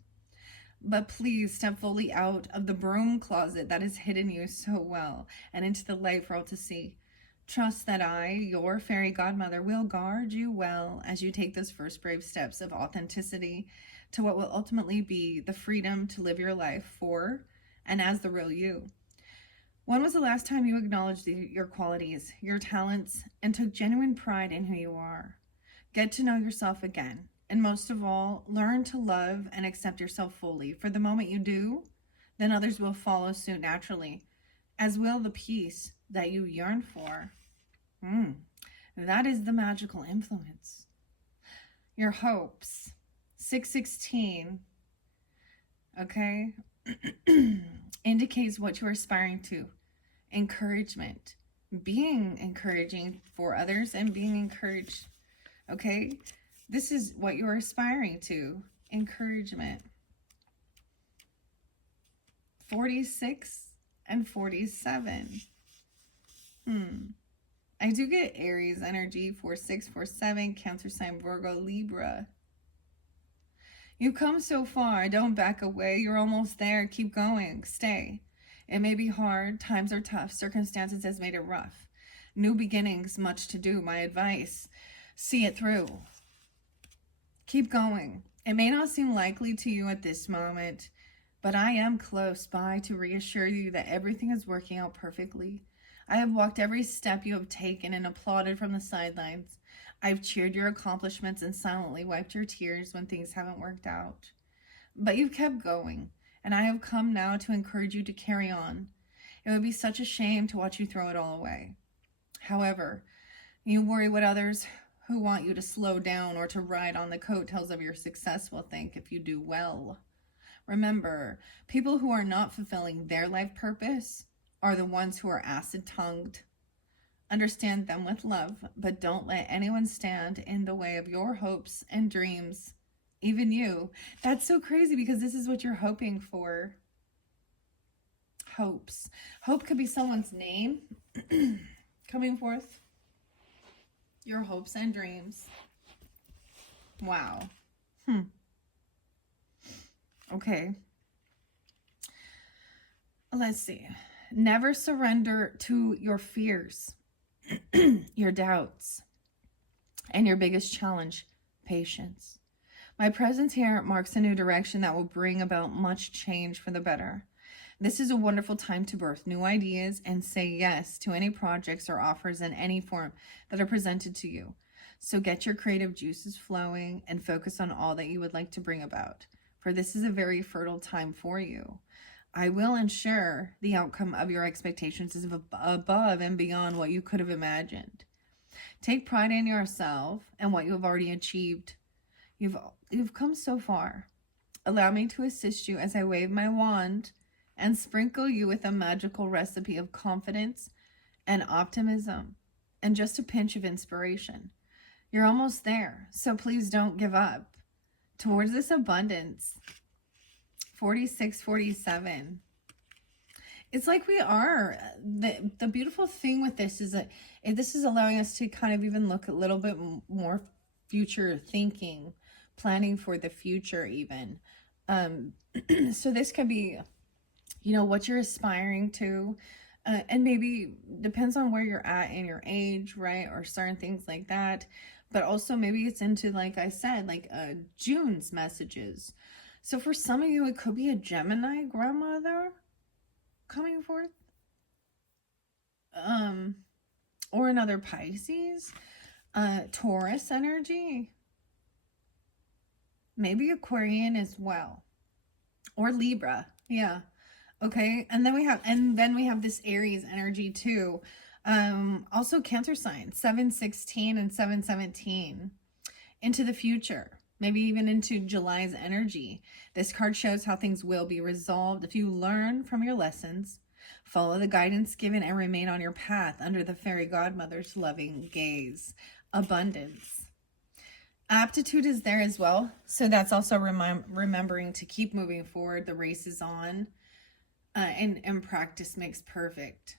But please step fully out of the broom closet that has hidden you so well and into the light for all to see. Trust that I, your fairy godmother, will guard you well as you take those first brave steps of authenticity to what will ultimately be the freedom to live your life for and as the real you. When was the last time you acknowledged your qualities, your talents, and took genuine pride in who you are? Get to know yourself again. And most of all, learn to love and accept yourself fully. For the moment you do, then others will follow suit naturally, as will the peace that you yearn for. That is the magical influence. Your hopes. 616, okay, indicates what you're aspiring to. Encouragement. Being encouraging for others and being encouraged, okay? This is what you're aspiring to. Encouragement. 46 and 47. I do get Aries energy. 46, 47, Cancer sign, Virgo, Libra. You've come so far. Don't back away. You're almost there. Keep going. Stay. It may be hard. Times are tough. Circumstances has made it rough. New beginnings, much to do. My advice, see it through. Keep going. It may not seem likely to you at this moment, but I am close by to reassure you that everything is working out perfectly. I have walked every step you have taken and applauded from the sidelines. I've cheered your accomplishments and silently wiped your tears when things haven't worked out. But you've kept going, and I have come now to encourage you to carry on. It would be such a shame to watch you throw it all away. However, you worry what others who want you to slow down or to ride on the coattails of your success will think if you do well. Remember, people who are not fulfilling their life purpose are the ones who are acid-tongued. Understand them with love, but don't let anyone stand in the way of your hopes and dreams, even you. That's so crazy because this is what you're hoping for. Hopes. Hope could be someone's name coming forth. Your hopes and dreams. Wow. Okay. Let's see. Never surrender to your fears, your doubts, and your biggest challenge, patience. My presence here marks a new direction that will bring about much change for the better. This is a wonderful time to birth new ideas and say yes to any projects or offers in any form that are presented to you. So get your creative juices flowing and focus on all that you would like to bring about, for this is a very fertile time for you. I will ensure the outcome of your expectations is above and beyond what you could have imagined. Take pride in yourself and what you have already achieved. You've come so far. Allow me to assist you as I wave my wand and sprinkle you with a magical recipe of confidence and optimism and just a pinch of inspiration. You're almost there, so please don't give up. Towards this abundance. 46, 47. It's like we are. The beautiful thing with this is that this is allowing us to kind of even look a little bit more future thinking, planning for the future even. So this could be, what you're aspiring to, and maybe depends on where you're at in your age, right? Or certain things like that. But also maybe it's into, like I said, like June's messages. So for some of you, it could be a Gemini grandmother coming forth. Or another Pisces, Taurus energy. Maybe Aquarian as well. Or Libra. Yeah. Okay. And then we have this Aries energy too. Also Cancer sign, 716 and 717. Into the future. Maybe even into July's energy. This card shows how things will be resolved if you learn from your lessons. Follow the guidance given and remain on your path under the fairy godmother's loving gaze. Abundance. Aptitude is there as well. So that's also remembering to keep moving forward. The race is on. And practice makes perfect.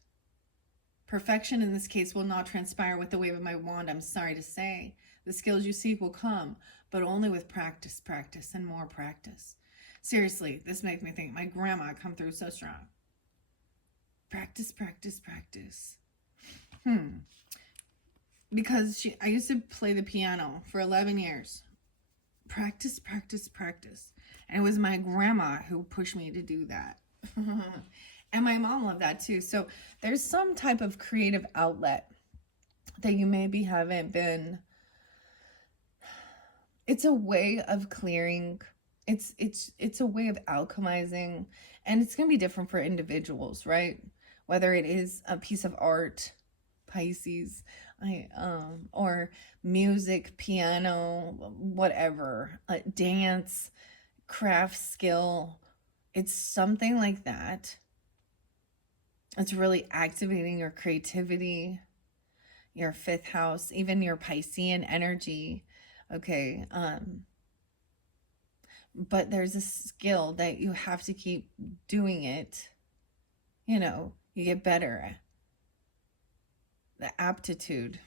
Perfection in this case will not transpire with the wave of my wand, I'm sorry to say. The skills you seek will come, but only with practice, practice, and more practice. Seriously, this makes me think my grandma come through so strong. Practice, practice, practice. Because I used to play the piano for 11 years. Practice, practice, practice. And it was my grandma who pushed me to do that. And my mom loved that too. So there's some type of creative outlet that you maybe haven't been. It's a way of clearing. It's a way of alchemizing, and it's going to be different for individuals, right? Whether it is a piece of art, Pisces, or music, piano, whatever, dance, craft skill. It's something like that. It's really activating your creativity, your fifth house, even your Piscean energy. Okay. But there's a skill that you have to keep doing it. You know, you get better. The aptitude.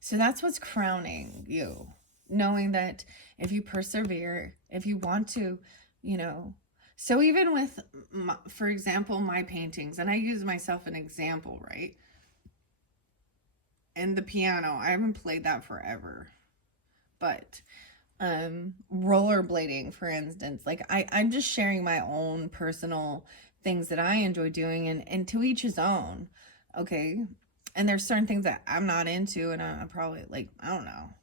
So that's what's crowning you. Knowing that if you persevere, if you want to, you know. So even with, for example, my paintings, and I use myself an example, right? And the piano, I haven't played that forever. But rollerblading, for instance, like I'm just sharing my own personal things that I enjoy doing, and to each his own. Okay. And there's certain things that I'm not into, and I'm probably like, I don't know.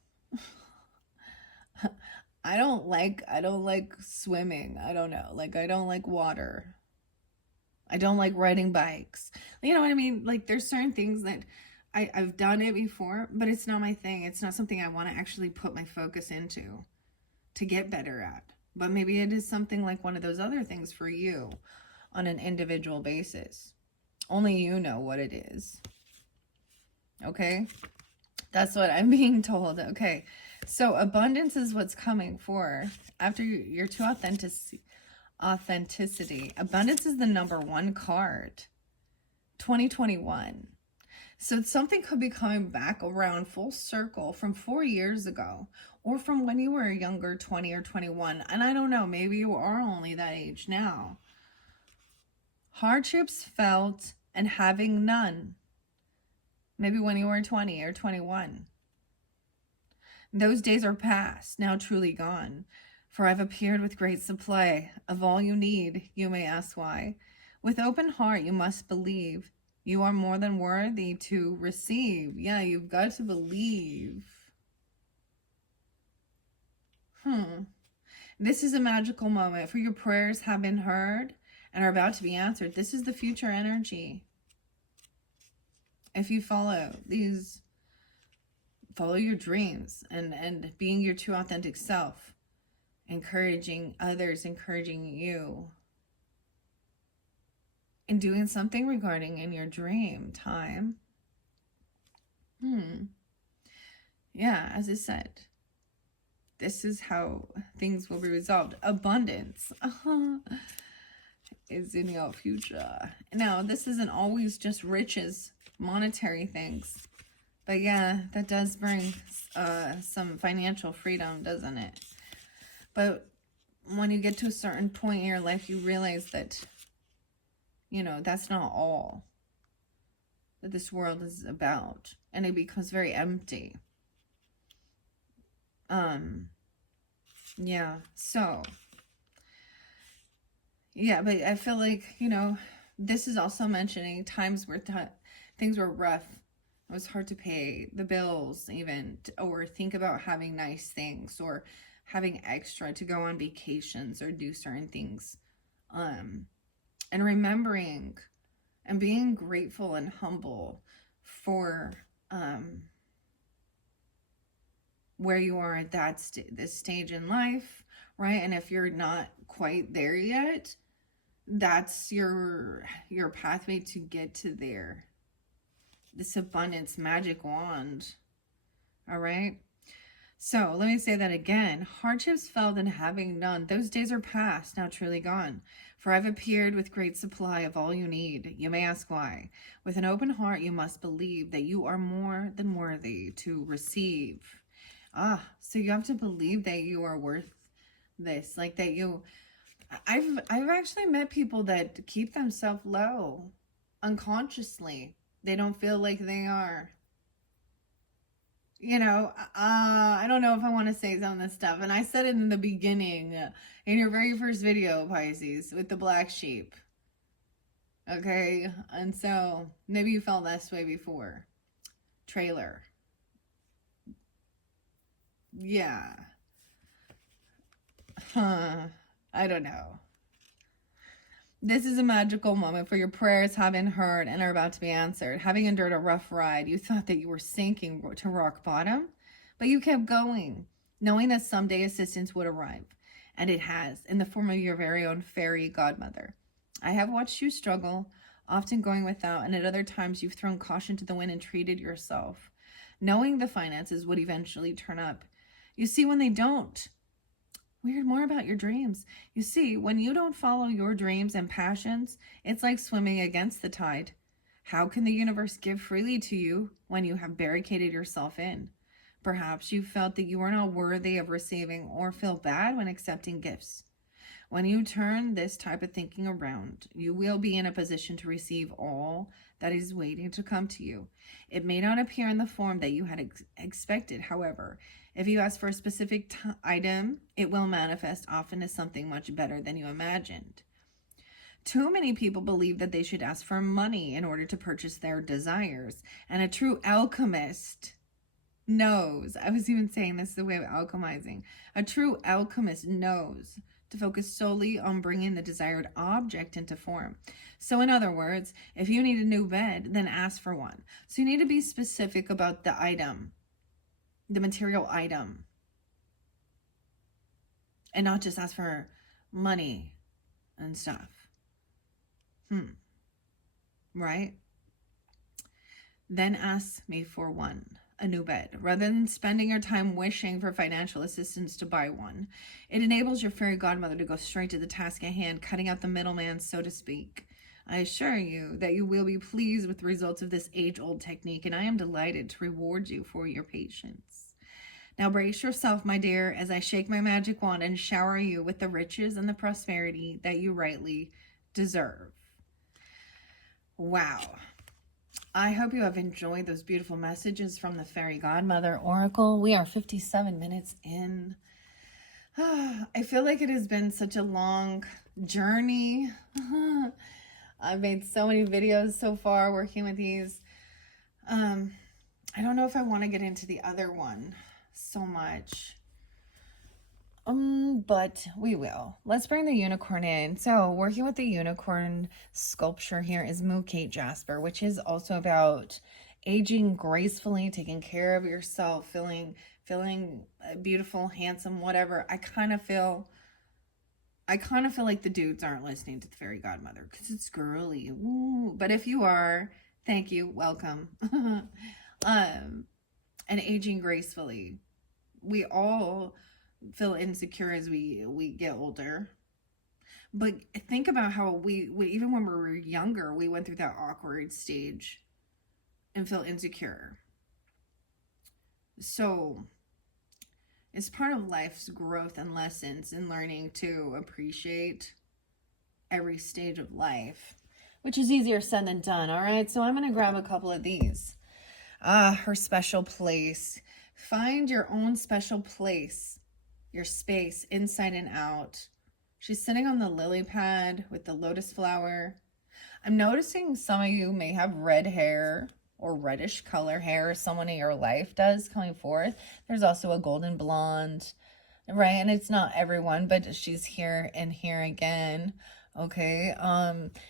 I don't like swimming. I don't know. Like, I don't like water. I don't like riding bikes. You know what I mean? Like, there's certain things that I've done it before, but it's not my thing. It's not something I want to actually put my focus into to get better at. But maybe it is something like one of those other things for you on an individual basis. Only you know what it is. Okay? That's what I'm being told. Okay. So abundance is what's coming for after your true authenticity. Abundance is the number 1 card. 2021. So something could be coming back around full circle from 4 years ago, or from when you were younger, 20 or 21. And I don't know, maybe you are only that age now. Hardships felt and having none. Maybe when you were 20 or 21. Those days are past, now truly gone. For I've appeared with great supply of all you need, you may ask why. With open heart you must believe. You are more than worthy to receive. Yeah, you've got to believe. This is a magical moment, for your prayers have been heard and are about to be answered. This is the future energy. If you follow your dreams and being your true authentic self, encouraging others, encouraging you, and doing something regarding in your dream time. Yeah, as I said, this is how things will be resolved. Abundance is in your future. Now, this isn't always just riches, monetary things. But yeah, that does bring some financial freedom, doesn't it? But when you get to a certain point in your life, you realize that, you know, that's not all that this world is about. And it becomes very empty. Yeah, so. Yeah, but I feel like, you know, this is also mentioning times where things were rough. It was hard to pay the bills even, or think about having nice things, or having extra to go on vacations or do certain things. And remembering and being grateful and humble for where you are at this stage in life, right? And if you're not quite there yet, that's your pathway to get to there. This abundance magic wand. All right. So let me say that again. Hardships felt and having none. Those days are past, now truly gone. For I've appeared with great supply of all you need. You may ask why. With an open heart, you must believe that you are more than worthy to receive. So you have to believe that you are worth this. Like that you... I've actually met people that keep themselves low unconsciously. They don't feel like they are. You know, I don't know if I want to say some of this stuff. And I said it in the beginning, in your very first video, Pisces, with the black sheep. Okay? And so, maybe you felt this way before. Trailer. Yeah. I don't know. This is a magical moment, for your prayers have been heard and are about to be answered. Having endured a rough ride, you thought that you were sinking to rock bottom, but you kept going, knowing that someday assistance would arrive. And it has, in the form of your very own fairy godmother. I have watched you struggle, often going without, and at other times you've thrown caution to the wind and treated yourself, knowing the finances would eventually turn up. You see, when they don't, weird, more about your dreams. You see, when you don't follow your dreams and passions, it's like swimming against the tide. How can the universe give freely to you when you have barricaded yourself in? Perhaps you felt that you were not worthy of receiving or feel bad when accepting gifts. When you turn this type of thinking around, you will be in a position to receive all that is waiting to come to you. It may not appear in the form that you had expected. However, if you ask for a specific item, it will manifest often as something much better than you imagined. Too many people believe that they should ask for money in order to purchase their desires. And a true alchemist knows, I was even saying this the way of alchemizing, a true alchemist knows to focus solely on bringing the desired object into form. So in other words, if you need a new bed, then ask for one. So you need to be specific about the item, the material item, and not just ask for money and stuff. Right? Then ask me for one. A new bed, rather than spending your time wishing for financial assistance to buy one. It enables your fairy godmother to go straight to the task at hand, cutting out the middleman, so to speak. I assure you that you will be pleased with the results of this age-old technique, and I am delighted to reward you for your patience. Now brace yourself, my dear, as I shake my magic wand and shower you with the riches and the prosperity that you rightly deserve. Wow. I hope you have enjoyed those beautiful messages from the Fairy Godmother Oracle. We are 57 minutes in. I feel like it has been such a long journey. I've made so many videos so far working with these. I don't know if I want to get into the other one so much. But we will. Let's bring the unicorn in. So working with the unicorn sculpture here is Kate Jasper, which is also about aging gracefully, taking care of yourself, feeling beautiful, handsome, whatever. I kind of feel like the dudes aren't listening to the Fairy Godmother because it's girly. Ooh. But if you are, thank you, welcome. And aging gracefully. We all feel insecure as we get older, but think about how we even when we were younger, we went through that awkward stage and feel insecure. So it's part of life's growth and lessons in learning to appreciate every stage of life, which is easier said than done. All right, so I'm going to grab a couple of these. Her special place. Find your own special place, your space inside and out. She's sitting on the lily pad with the lotus flower. I'm noticing some of you may have red hair or reddish color hair, someone in your life does coming forth. There's also a golden blonde, right? And it's not everyone, but she's here and here again. Okay.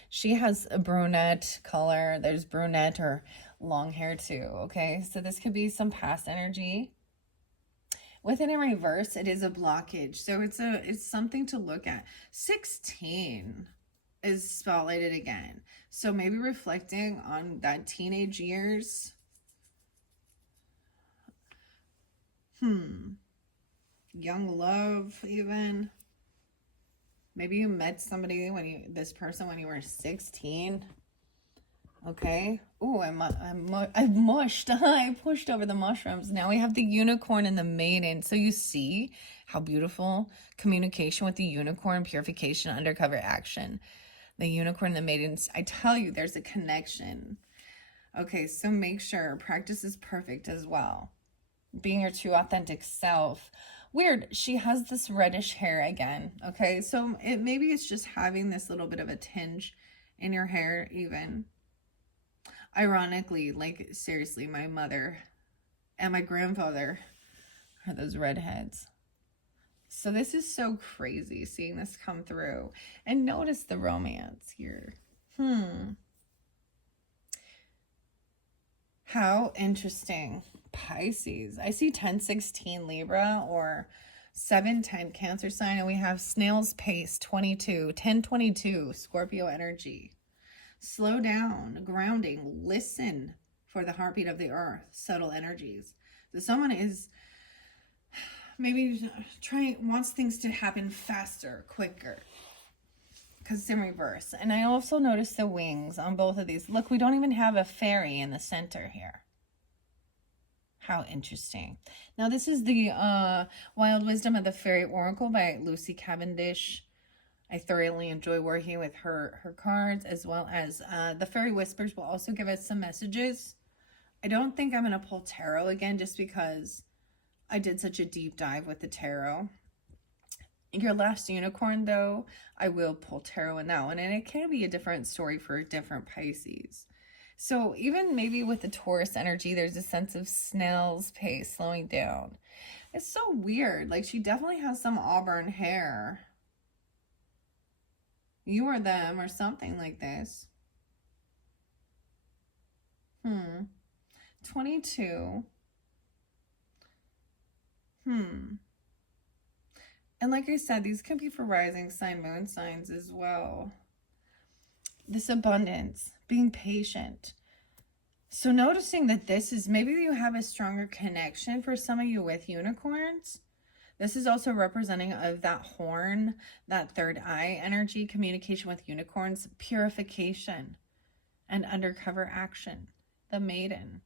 She has a brunette color. There's brunette or long hair too. Okay. So this could be some past energy. With it in reverse, it is a blockage. So it's something to look at. 16 is spotlighted again. So maybe reflecting on that teenage years. Young love, even. Maybe you met somebody this person when you were 16. Okay. Oh, I mushed. I pushed over the mushrooms. Now we have the unicorn and the maiden. So you see how beautiful communication with the unicorn, purification, undercover action. The unicorn and the maidens. I tell you, there's a connection. Okay, so make sure practice is perfect as well. Being your true authentic self. Weird, she has this reddish hair again. Okay, so maybe it's just having this little bit of a tinge in your hair even. Ironically, like seriously, my mother and my grandfather are those redheads. So this is so crazy seeing this come through. And notice the romance here. How interesting. Pisces. I see 1016 Libra or 710 Cancer sign, and we have snail's pace 22, 1022 Scorpio energy. Slow down, grounding, listen for the heartbeat of the earth, subtle energies. So someone is maybe wants things to happen faster, quicker, because it's in reverse. And I also noticed the wings on both of these. Look, we don't even have a fairy in the center here. How interesting. Now, this is the Wild Wisdom of the Fairy Oracle by Lucy Cavendish. I thoroughly enjoy working with her cards, as well as the Fairy Whispers will also give us some messages. I don't think I'm going to pull tarot again just because I did such a deep dive with the tarot. Your last unicorn, though, I will pull tarot in that one, and it can be a different story for different Pisces. So even maybe with the Taurus energy, there's a sense of snail's pace, slowing down. It's so weird. Like, she definitely has some auburn hair. You or them or something like this. 22. And like I said, these can be for rising sign, moon signs as well. This abundance, being patient. So noticing that this is, maybe you have a stronger connection for some of you with unicorns. This is also representing of that horn, that third eye energy, communication with unicorns, purification, and undercover action, the maiden.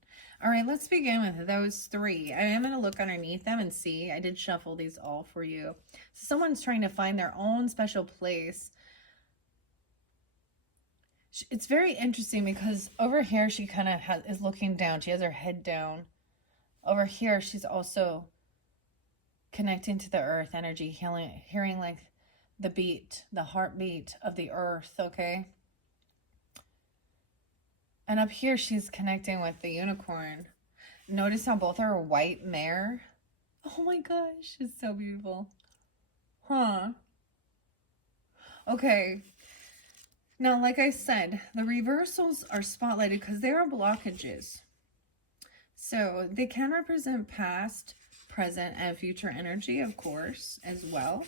All right, let's begin with those three. I am going to look underneath them and see. I did shuffle these all for you. So someone's trying to find their own special place. It's very interesting because over here she kind of is looking down. She has her head down. Over here she's also connecting to the earth energy, hearing like the beat, the heartbeat of the earth, okay? And up here she's connecting with the unicorn. Notice how both are a white mare. Oh my gosh, it's so beautiful. Okay. Now, like I said, the reversals are spotlighted because they are blockages. So they can represent past, present, and future energy, of course, as well.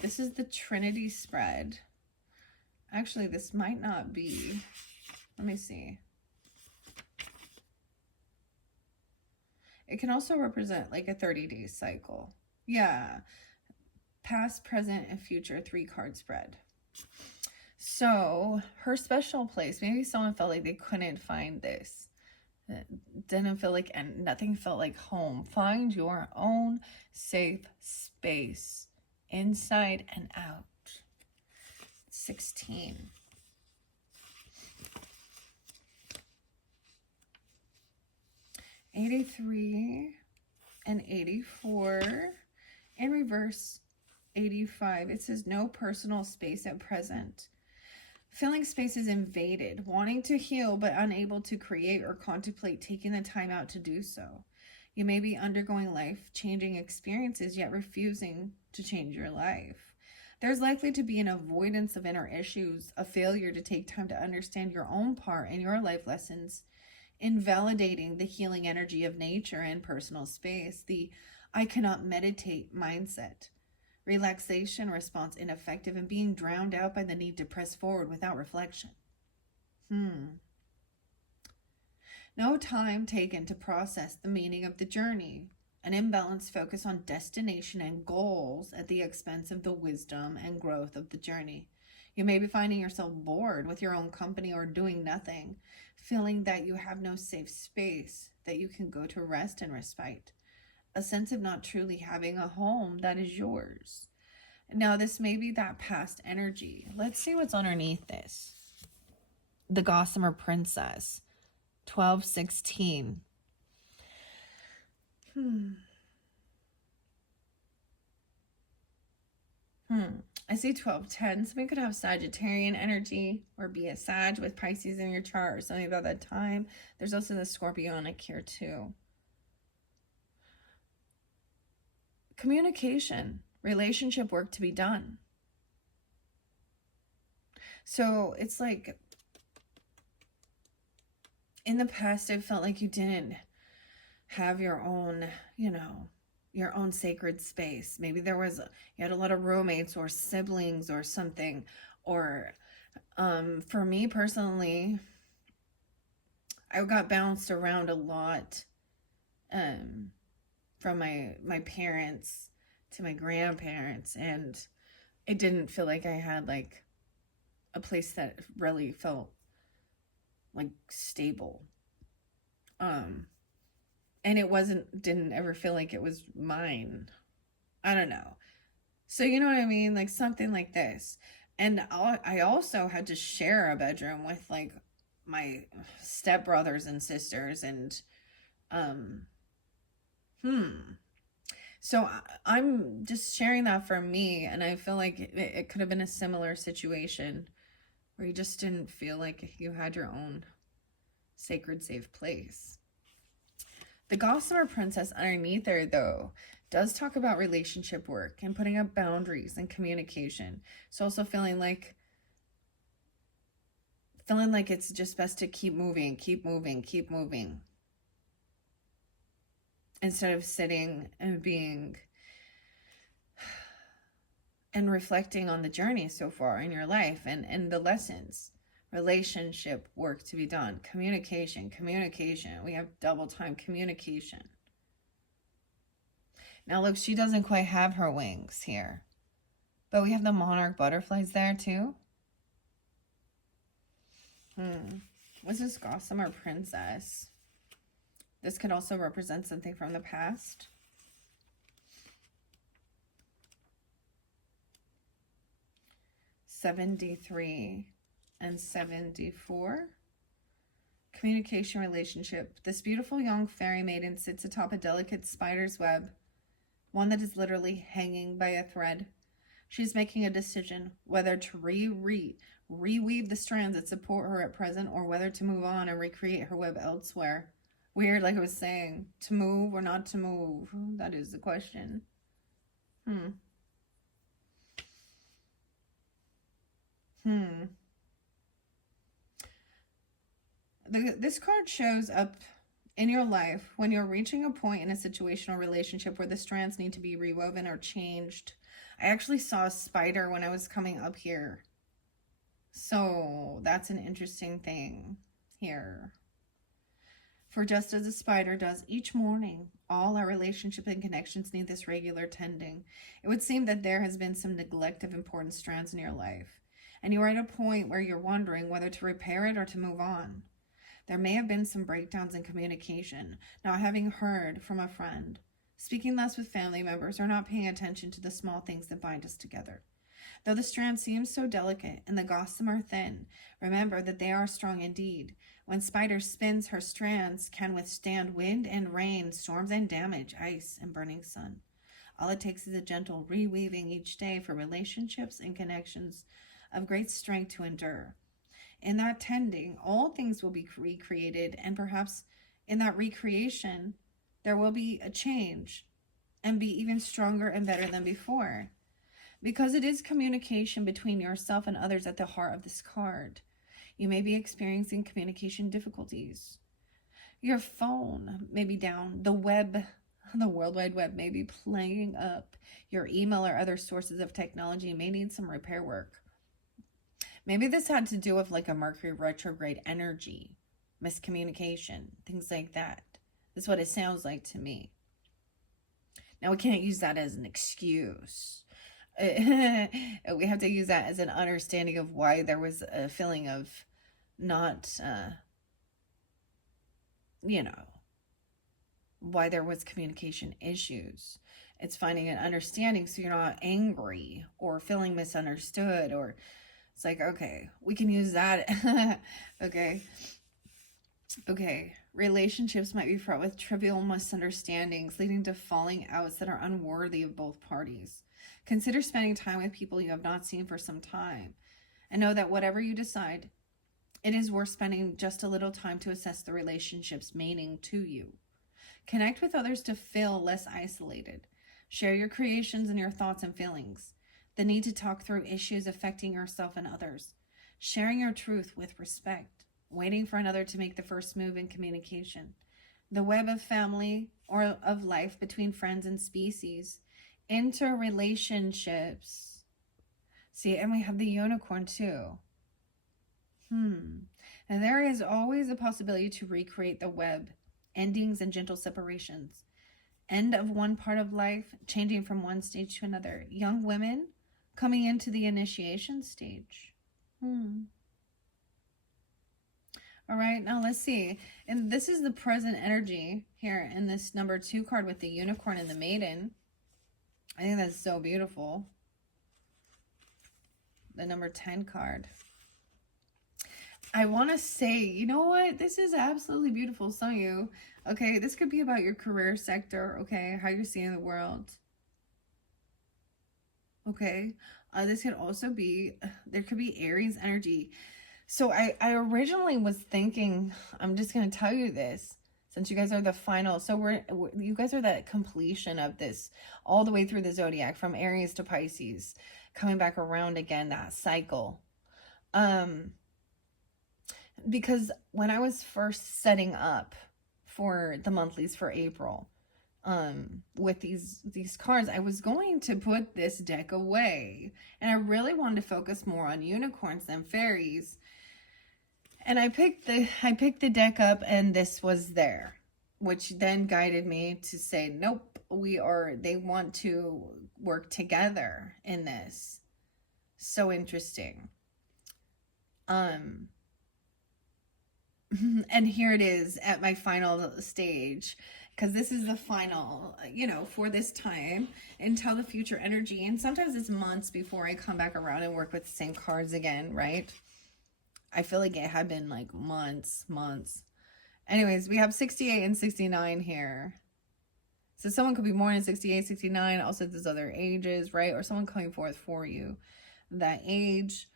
This is the Trinity spread. Actually, this might not be. Let me see. It can also represent like a 30-day cycle. Yeah. Past, present, and future 3-card spread. So her special place, maybe someone felt like they couldn't find this. Didn't feel like, and nothing felt like home. Find your own safe space inside and out. 16. '83 and 84. In reverse, 85. It says no personal space at present. Feeling space is invaded, wanting to heal but unable to create or contemplate taking the time out to do so. You may be undergoing life-changing experiences yet refusing to change your life. There's likely to be an avoidance of inner issues, a failure to take time to understand your own part in your life lessons, invalidating the healing energy of nature and personal space, the I cannot meditate mindset. Relaxation response ineffective and being drowned out by the need to press forward without reflection. No time taken to process the meaning of the journey. An imbalanced focus on destination and goals at the expense of the wisdom and growth of the journey. You may be finding yourself bored with your own company or doing nothing, feeling that you have no safe space that you can go to rest and respite. A sense of not truly having a home that is yours. Now, this may be that past energy. Let's see what's underneath this. The Gossamer Princess, 1216. I see 1210. Somebody could have Sagittarian energy or be a Sag with Pisces in your chart or something about that time. There's also the Scorpionic here too. Communication, relationship work to be done. So it's like in the past, it felt like you didn't have your own, your own sacred space. Maybe you had a lot of roommates or siblings or something. Or for me personally, I got bounced around a lot from my parents to my grandparents, and it didn't feel like I had like a place that really felt like stable. And it didn't ever feel like it was mine. I don't know. So you know what I mean? Like something like this. And I also had to share a bedroom with like my stepbrothers and sisters, and so I'm just sharing that for me, and I feel like it could have been a similar situation where you just didn't feel like you had your own sacred safe place. The Gossamer Princess underneath her, though, does talk about relationship work and putting up boundaries and communication. So also feeling like it's just best to keep moving, instead of sitting and being and reflecting on the journey so far in your life and the lessons. Relationship work to be done. Communication. We have double time communication. Now look, she doesn't quite have her wings here, but we have the monarch butterflies there too. What's this Gossamer Princess? This could also represent something from the past. '73 and 74. Communication relationship. This beautiful young fairy maiden sits atop a delicate spider's web, one that is literally hanging by a thread. She's making a decision whether to reweave the strands that support her at present, or whether to move on and recreate her web elsewhere. Weird, like I was saying, to move or not to move. That is the question. This card shows up in your life when you're reaching a point in a situational relationship where the strands need to be rewoven or changed. I actually saw a spider when I was coming up here. So that's an interesting thing here. For just as a spider does each morning, all our relationships and connections need this regular tending. It would seem that there has been some neglect of important strands in your life, and you are at a point where you're wondering whether to repair it or to move on. There may have been some breakdowns in communication, not having heard from a friend, speaking less with family members, or not paying attention to the small things that bind us together. Though the strand seems so delicate and the gossamer thin, remember that they are strong indeed. When spider spins, her strands can withstand wind and rain, storms and damage, ice and burning sun. All it takes is a gentle reweaving each day for relationships and connections of great strength to endure. In that tending, all things will be recreated, and perhaps in that recreation, there will be a change and be even stronger and better than before. Because it is communication between yourself and others at the heart of this card. You may be experiencing communication difficulties. Your phone may be down. The web The World Wide Web may be playing up. Your email or other sources of technology may need some repair work. Maybe this had to do with like a Mercury retrograde energy, miscommunication, things like that. That's what it sounds like to me. Now, we can't use that as an excuse. We have to use that as an understanding of why there was a feeling of not, why there was communication issues. It's finding an understanding so you're not angry or feeling misunderstood, or it's like, okay, we can use that. Okay. Relationships might be fraught with trivial misunderstandings, leading to falling outs that are unworthy of both parties. Consider spending time with people you have not seen for some time, and know that whatever you decide, it is worth spending just a little time to assess the relationship's meaning to you. Connect with others to feel less isolated. Share your creations and your thoughts and feelings. The need to talk through issues affecting yourself and others. Sharing your truth with respect. Waiting for another to make the first move in communication. The web of family or of life between friends and species. Interrelationships. See, and we have the unicorn too. And there is always a possibility to recreate the web. Endings and gentle separations. End of one part of life, changing from one stage to another. Young women coming into the initiation stage. All right, now let's see. And this is the present energy here in this number 2 card with the unicorn and the maiden. I think that's so beautiful. The number 10 card. I want to say, you know what? This is absolutely beautiful. Some of you, okay, this could be about your career sector, okay, how you're seeing the world. Okay, this could also be, there could be Aries energy. So I originally was thinking, I'm just going to tell you this, since you guys are the final. So you guys are the completion of this all the way through the zodiac, from Aries to Pisces, coming back around again, that cycle. Because when I was first setting up for the monthlies for April, with these cards, I was going to put this deck away, and I really wanted to focus more on unicorns than fairies. And I picked the deck up, and this was there, which then guided me to say, nope, they want to work together in this. So interesting. And here it is at my final stage, because this is the final, for this time until the future energy. And sometimes it's months before I come back around and work with the same cards again, right? I feel like it had been like months. Anyways, we have 68 and 69 here. So someone could be born in 68, 69. Also, there's other ages, right? Or someone coming forth for you, that age.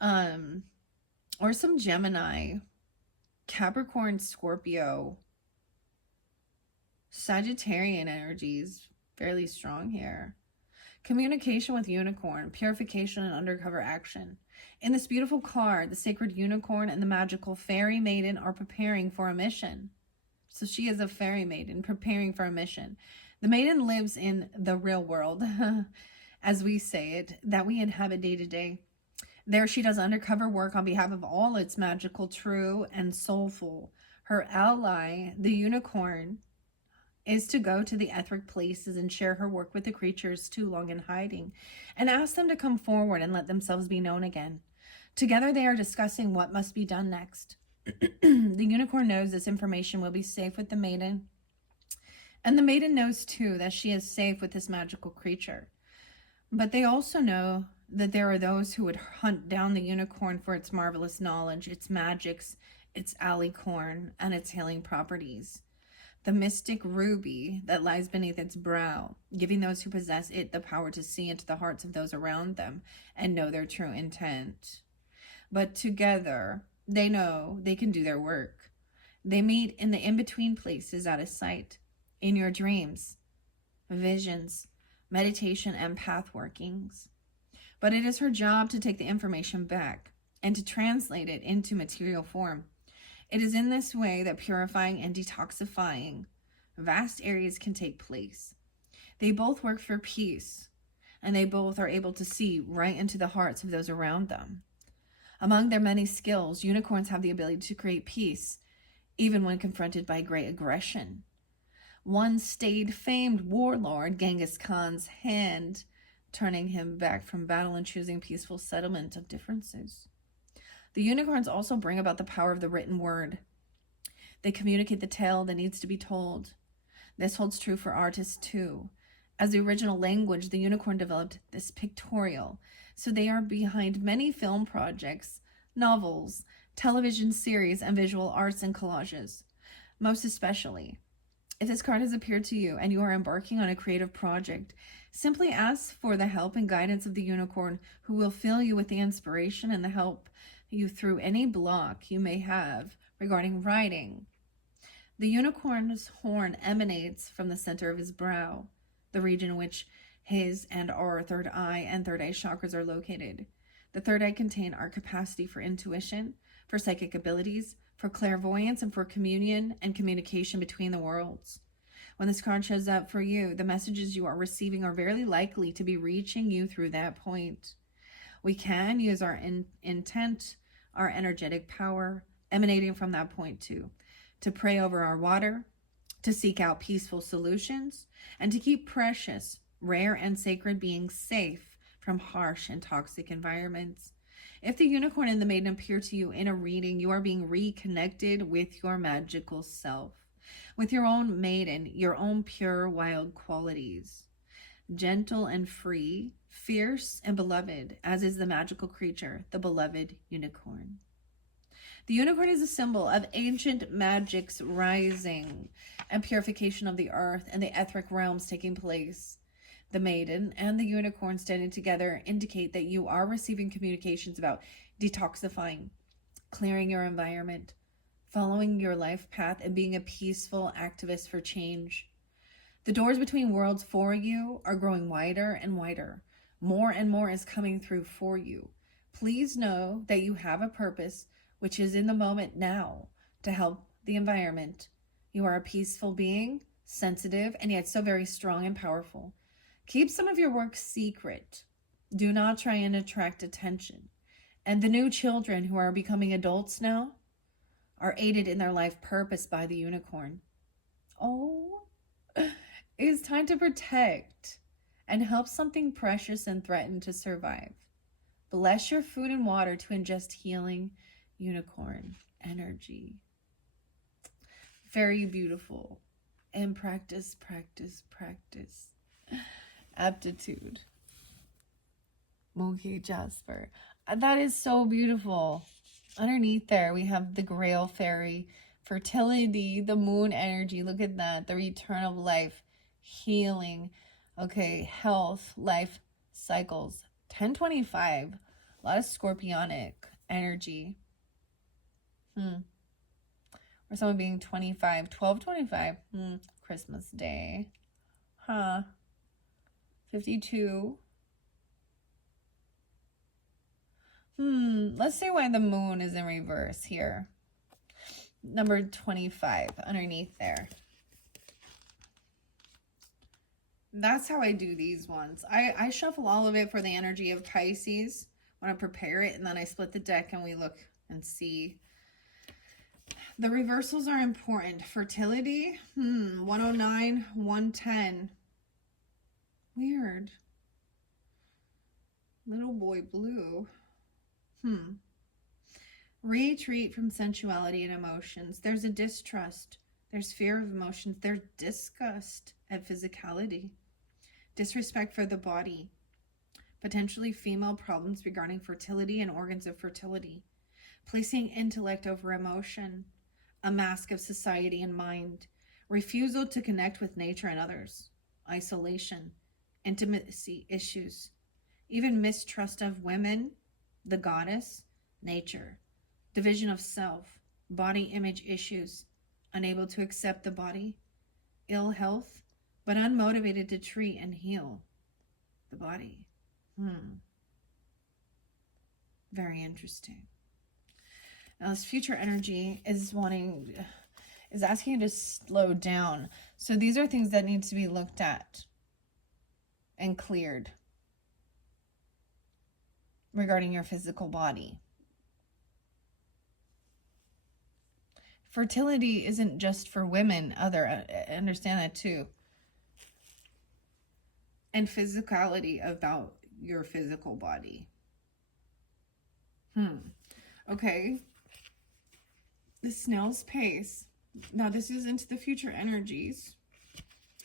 Or some Gemini, Capricorn, Scorpio, Sagittarian energies, fairly strong here. Communication with unicorn, purification and undercover action. In this beautiful card, the sacred unicorn and the magical fairy maiden are preparing for a mission. So she is a fairy maiden preparing for a mission. The maiden lives in the real world, as we say it, that we inhabit day to day. There she does undercover work on behalf of all its magical, true, and soulful. Her ally, the unicorn, is to go to the etheric places and share her work with the creatures too long in hiding, and ask them to come forward and let themselves be known again. Together they are discussing what must be done next. The unicorn knows this information will be safe with the maiden, and the maiden knows too that she is safe with this magical creature. But they also know that there are those who would hunt down the unicorn for its marvelous knowledge, its magics, its alicorn, and its healing properties. The mystic ruby that lies beneath its brow, giving those who possess it the power to see into the hearts of those around them and know their true intent. But together, they know they can do their work. They meet in the in-between places out of sight, in your dreams, visions, meditation, and path workings. But it is her job to take the information back and to translate it into material form. It is in this way that purifying and detoxifying vast areas can take place. They both work for peace, and they both are able to see right into the hearts of those around them. Among their many skills, unicorns have the ability to create peace, even when confronted by great aggression. One stayed famed warlord Genghis Khan's hand, turning him back from battle and choosing peaceful settlement of differences. The unicorns also bring about the power of the written word. They communicate the tale that needs to be told. This holds true for artists too. As the original language, the unicorn developed this pictorial, so they are behind many film projects, novels, television series, and visual arts and collages. Most especially, if this card has appeared to you and you are embarking on a creative project, simply ask for the help and guidance of the unicorn, who will fill you with the inspiration and the help you through any block you may have regarding writing. The unicorn's horn emanates from the center of his brow, the region in which his and our third eye and third eye chakras are located. The third eye contain our capacity for intuition, for psychic abilities, for clairvoyance, and for communion and communication between the worlds. When this card shows up for you, the messages you are receiving are very likely to be reaching you through that point. We can use our intent, our energetic power emanating from that point too, to pray over our water, to seek out peaceful solutions, and to keep precious, rare, and sacred beings safe from harsh and toxic environments. If the unicorn and the maiden appear to you in a reading, you are being reconnected with your magical self, with your own maiden, your own pure, wild qualities. Gentle and free, fierce and beloved, as is the magical creature, the beloved unicorn. The unicorn is a symbol of ancient magic's rising and purification of the earth and the etheric realms taking place. The maiden and the unicorn standing together indicate that you are receiving communications about detoxifying, clearing your environment, following your life path, and being a peaceful activist for change. The doors between worlds for you are growing wider and wider. More and more is coming through for you. Please know that you have a purpose, which is in the moment now, to help the environment. You are a peaceful being, sensitive, and yet so very strong and powerful. Keep some of your work secret. Do not try and attract attention. And the new children who are becoming adults now are aided in their life purpose by the unicorn. Oh, it is time to protect and help something precious and threatened to survive. Bless your food and water to ingest healing unicorn energy. Very beautiful. And practice, practice, practice. Aptitude. Monkey Jasper. That is so beautiful. Underneath there, we have the Grail Fairy, fertility, the moon energy. Look at that. The return of life, healing. Okay, health, life cycles. 1025. A lot of scorpionic energy. Or someone being 25. 1225. Christmas Day. 52. Let's see why the moon is in reverse here. Number 25 underneath there. That's how I do these ones. I shuffle all of it for the energy of Pisces when I prepare it, and then I split the deck and we look and see. The reversals are important. Fertility, 109, 110. Weird. Little boy blue. Retreat from sensuality and emotions. There's a distrust. There's fear of emotions. There's disgust at physicality. Disrespect for the body. Potentially female problems regarding fertility and organs of fertility. Placing intellect over emotion. A mask of society and mind. Refusal to connect with nature and others. Isolation. Intimacy issues. Even mistrust of women, the goddess, nature. Division of self. Body image issues. Unable to accept the body. Ill health, but unmotivated to treat and heal the body. Very interesting. Now this future energy is wanting, is asking you to slow down. So these are things that need to be looked at and cleared regarding your physical body. Fertility isn't just for women, I understand that too. And physicality about your physical body. Okay. The snail's pace. Now this is into the future energies.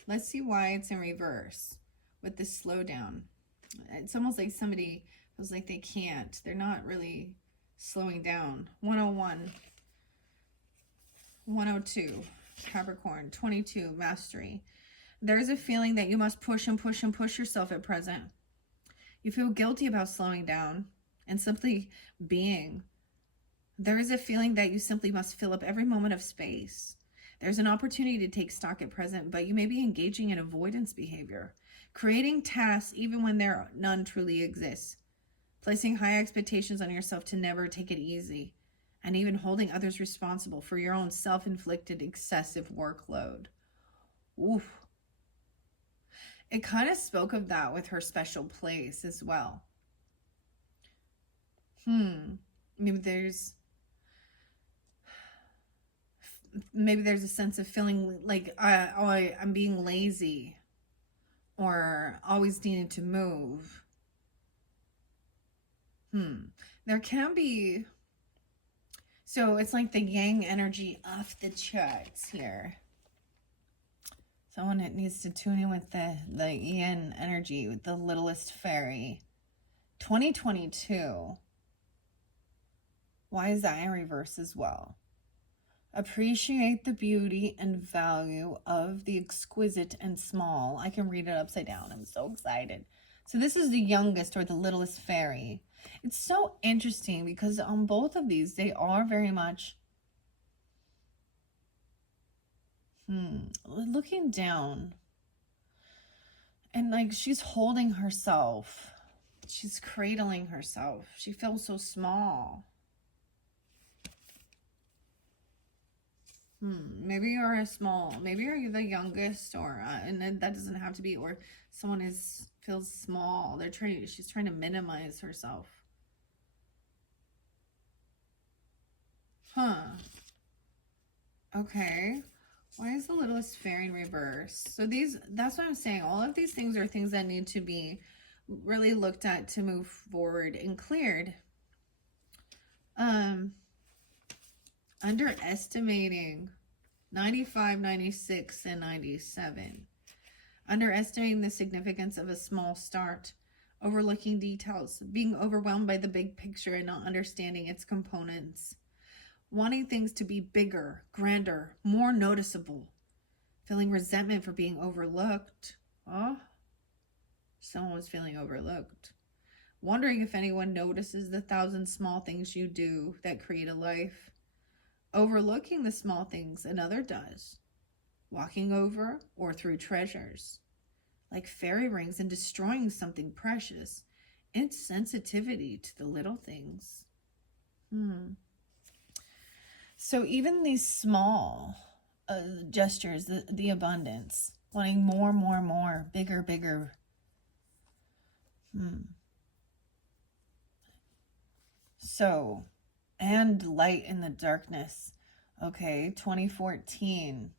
Let's see why it's in reverse with this slowdown. It's almost like somebody feels like they can't. They're not really slowing down. 101. 102, Capricorn. 22, Mastery. There's a feeling that you must push and push and push yourself at present. You feel guilty about slowing down and simply being. There is a feeling that you simply must fill up every moment of space. There's an opportunity to take stock at present, but you may be engaging in avoidance behavior, creating tasks even when there none truly exists, placing high expectations on yourself to never take it easy, and even holding others responsible for your own self-inflicted excessive workload. Oof. It kind of spoke of that with her special place as well. Maybe there's a sense of feeling like I'm being lazy or always needing to move. There can be, so it's like the yang energy off the charts here. Someone needs to tune in with the yin energy with the littlest fairy. 2022. Why is that in reverse as well? Appreciate the beauty and value of the exquisite and small. I can read it upside down. I'm so excited. So this is the youngest or the littlest fairy. It's so interesting because on both of these, they are very much looking down. And like she's holding herself. She's cradling herself. She feels so small. Maybe you're maybe you're the youngest, or and then that doesn't have to be, or someone feels small. She's trying to minimize herself. Okay. Why is the littlest fairy in reverse? So that's what I'm saying. All of these things are things that need to be really looked at to move forward and cleared. Underestimating 95, 96, and 97. Underestimating the significance of a small start. Overlooking details. Being overwhelmed by the big picture and not understanding its components. Wanting things to be bigger, grander, more noticeable. Feeling resentment for being overlooked. Someone was feeling overlooked. Wondering if anyone notices the 1,000 small things you do that create a life. Overlooking the small things another does. Walking over or through treasures. Like fairy rings and destroying something precious. Insensitivity to the little things. So even these small gestures, the abundance, wanting more, more, more, bigger, bigger. So, and light in the darkness. Okay, 2014.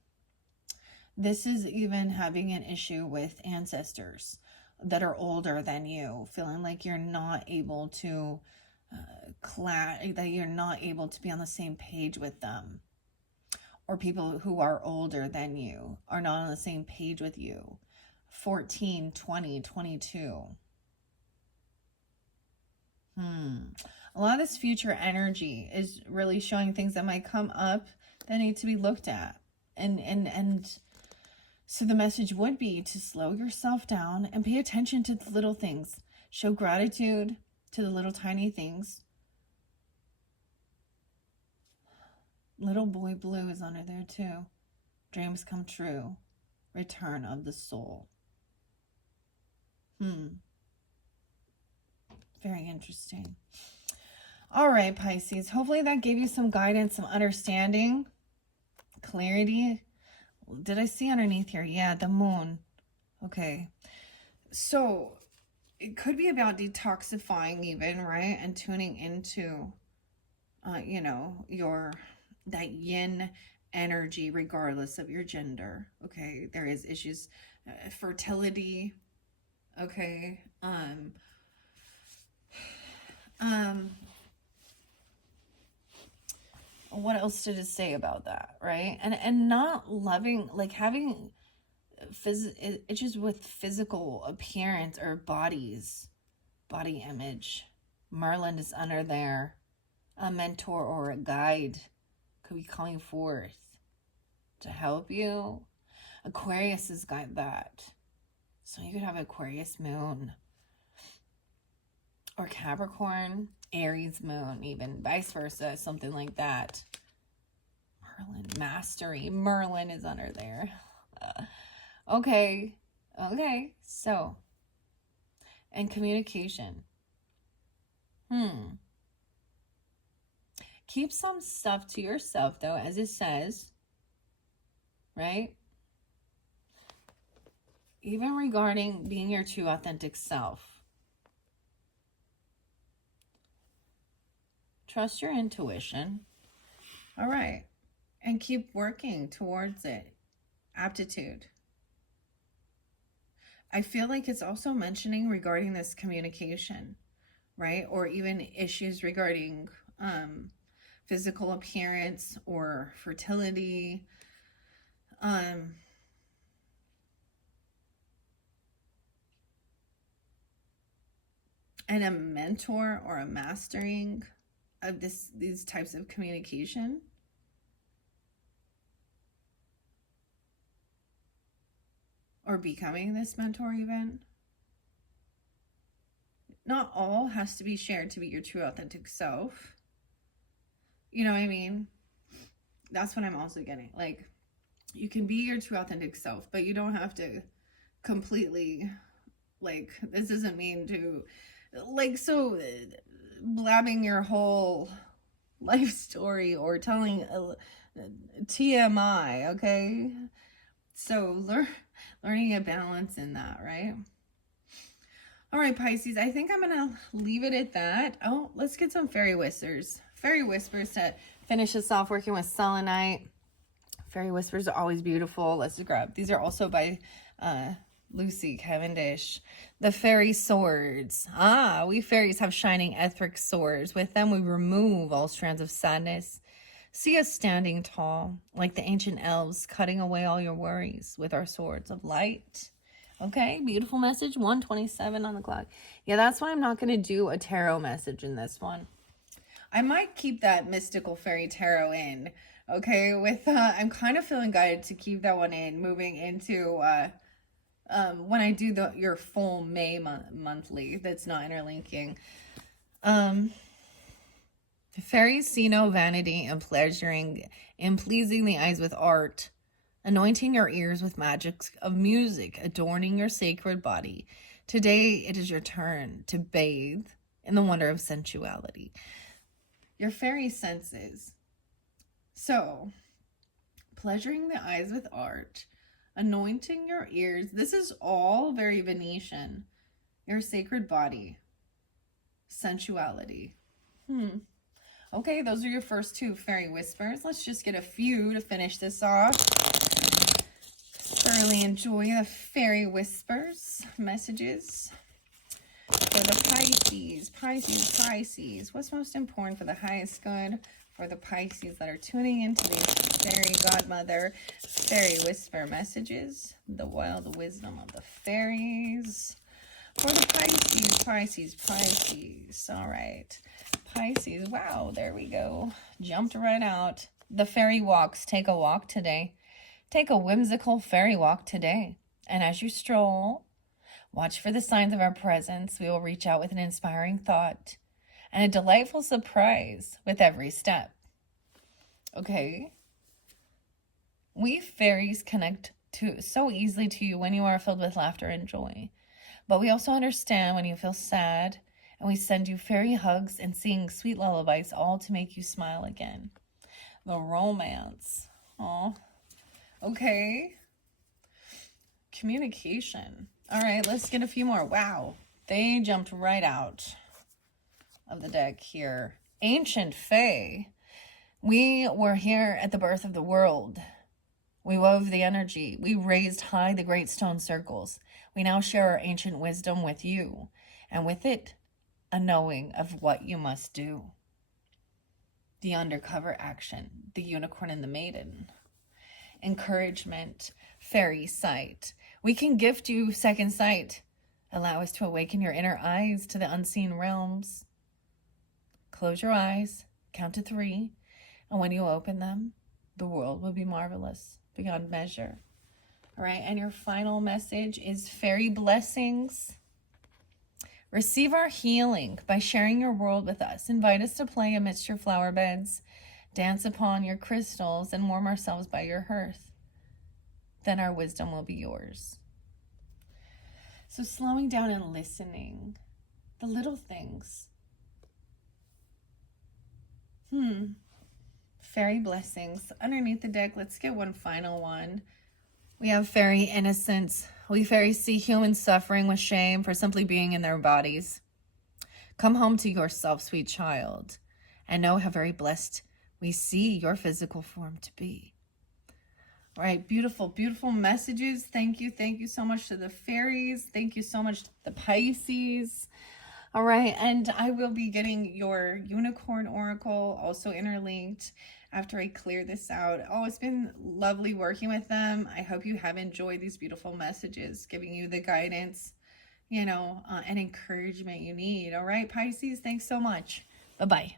This is even having an issue with ancestors that are older than you, feeling like you're not able to that you're not able to be on the same page with them, or people who are older than you are not on the same page with you. 14, 20, 22. A lot of this future energy is really showing things that might come up that need to be looked at, and so the message would be to slow yourself down and pay attention to the little things. Show gratitude to the little tiny things. Little boy blue is under there too. Dreams come true. Return of the soul. Very interesting. All right, Pisces. Hopefully that gave you some guidance, some understanding, clarity. Did I see underneath here? Yeah, the moon. Okay. So it could be about detoxifying even, right? And tuning into, you know, that yin energy regardless of your gender. Okay. There is issues, fertility. Okay. What else did it say about that, right? And not loving, like having issues with physical appearance or body image. Merlin is under there. A mentor or a guide could be calling forth to help you. Aquarius has got that. So you could have Aquarius moon or Capricorn, Aries moon, even vice versa, something like that. Merlin, mastery. Merlin is under there. Okay. So, and communication. Keep some stuff to yourself, though, as it says, right? Even regarding being your true authentic self. Trust your intuition. All right. And keep working towards it. Aptitude. I feel like it's also mentioning regarding this communication, right? Or even issues regarding physical appearance or fertility. And a mentor or a mastering of these types of communication. Or becoming this mentor even. Not all has to be shared to be your true authentic self. You know what I mean? That's what I'm also getting. Like, you can be your true authentic self, but you don't have to completely, like, this doesn't mean to, like, so blabbing your whole life story or telling TMI, okay? So learning a balance in that, right? All right, Pisces, I think I'm going to leave it at that. Oh, let's get some fairy whispers. Fairy whispers to finish us off working with selenite. Fairy whispers are always beautiful. Let's grab. These are also by Lucy Cavendish. The fairy swords. We fairies have shining etheric swords. With them, we remove all strands of sadness. See us standing tall, like the ancient elves, cutting away all your worries with our swords of light. Okay, beautiful message. 1:27 on the clock. Yeah, that's why I'm not going to do a tarot message in this one. I might keep that mystical fairy tarot in. Okay, with I'm kind of feeling guided to keep that one in, moving into when I do your full May monthly. That's not interlinking. Fairies see no vanity in pleasuring, in pleasing the eyes with art, anointing your ears with magic of music, adorning your sacred body. Today it is your turn to bathe in the wonder of sensuality. Your fairy senses. So, pleasuring the eyes with art, anointing your ears. This is all very Venetian. Your sacred body, sensuality. Okay, those are your first two fairy whispers. Let's just get a few to finish this off. Thoroughly enjoy the fairy whispers messages for the Pisces. What's most important for the highest good for the Pisces that are tuning into these fairy godmother fairy whisper messages? The wild wisdom of the fairies for the Pisces. All right. Pisces, wow, there we go. Jumped right out. The fairy walks. Take a walk today. Take a whimsical fairy walk today. And as you stroll, watch for the signs of our presence. We will reach out with an inspiring thought and a delightful surprise with every step. Okay? We fairies connect so easily to you when you are filled with laughter and joy. But we also understand when you feel sad, and we send you fairy hugs and sing sweet lullabies, all to make you smile again. The romance. Oh, okay. Communication. All right, let's get a few more. Wow, they jumped right out of the deck here. Ancient Fae. We were here at the birth of the world. We wove the energy. We raised high the great stone circles. We now share our ancient wisdom with you, and with it, a knowing of what you must do. The undercover action, the unicorn and the maiden. Encouragement, fairy sight. We can gift you second sight. Allow us to awaken your inner eyes to the unseen realms. Close your eyes, count to 3, and when you open them, the world will be marvelous beyond measure. All right, and your final message is fairy blessings. Receive our healing by sharing your world with us. Invite us to play amidst your flower beds, dance upon your crystals, and warm ourselves by your hearth. Then our wisdom will be yours. So slowing down and listening, the little things. Fairy blessings. Underneath the deck, let's get one final one. We have fairy innocence. We fairies see humans suffering with shame for simply being in their bodies. Come home to yourself, sweet child, and know how very blessed we see your physical form to be. All right, beautiful, beautiful messages. Thank you so much to the fairies. Thank you so much to the Pisces. All right, and I will be getting your unicorn oracle also interlinked after I clear this out. Oh, it's been lovely working with them. I hope you have enjoyed these beautiful messages, giving you the guidance, and encouragement you need. All right, Pisces, thanks so much. Bye-bye.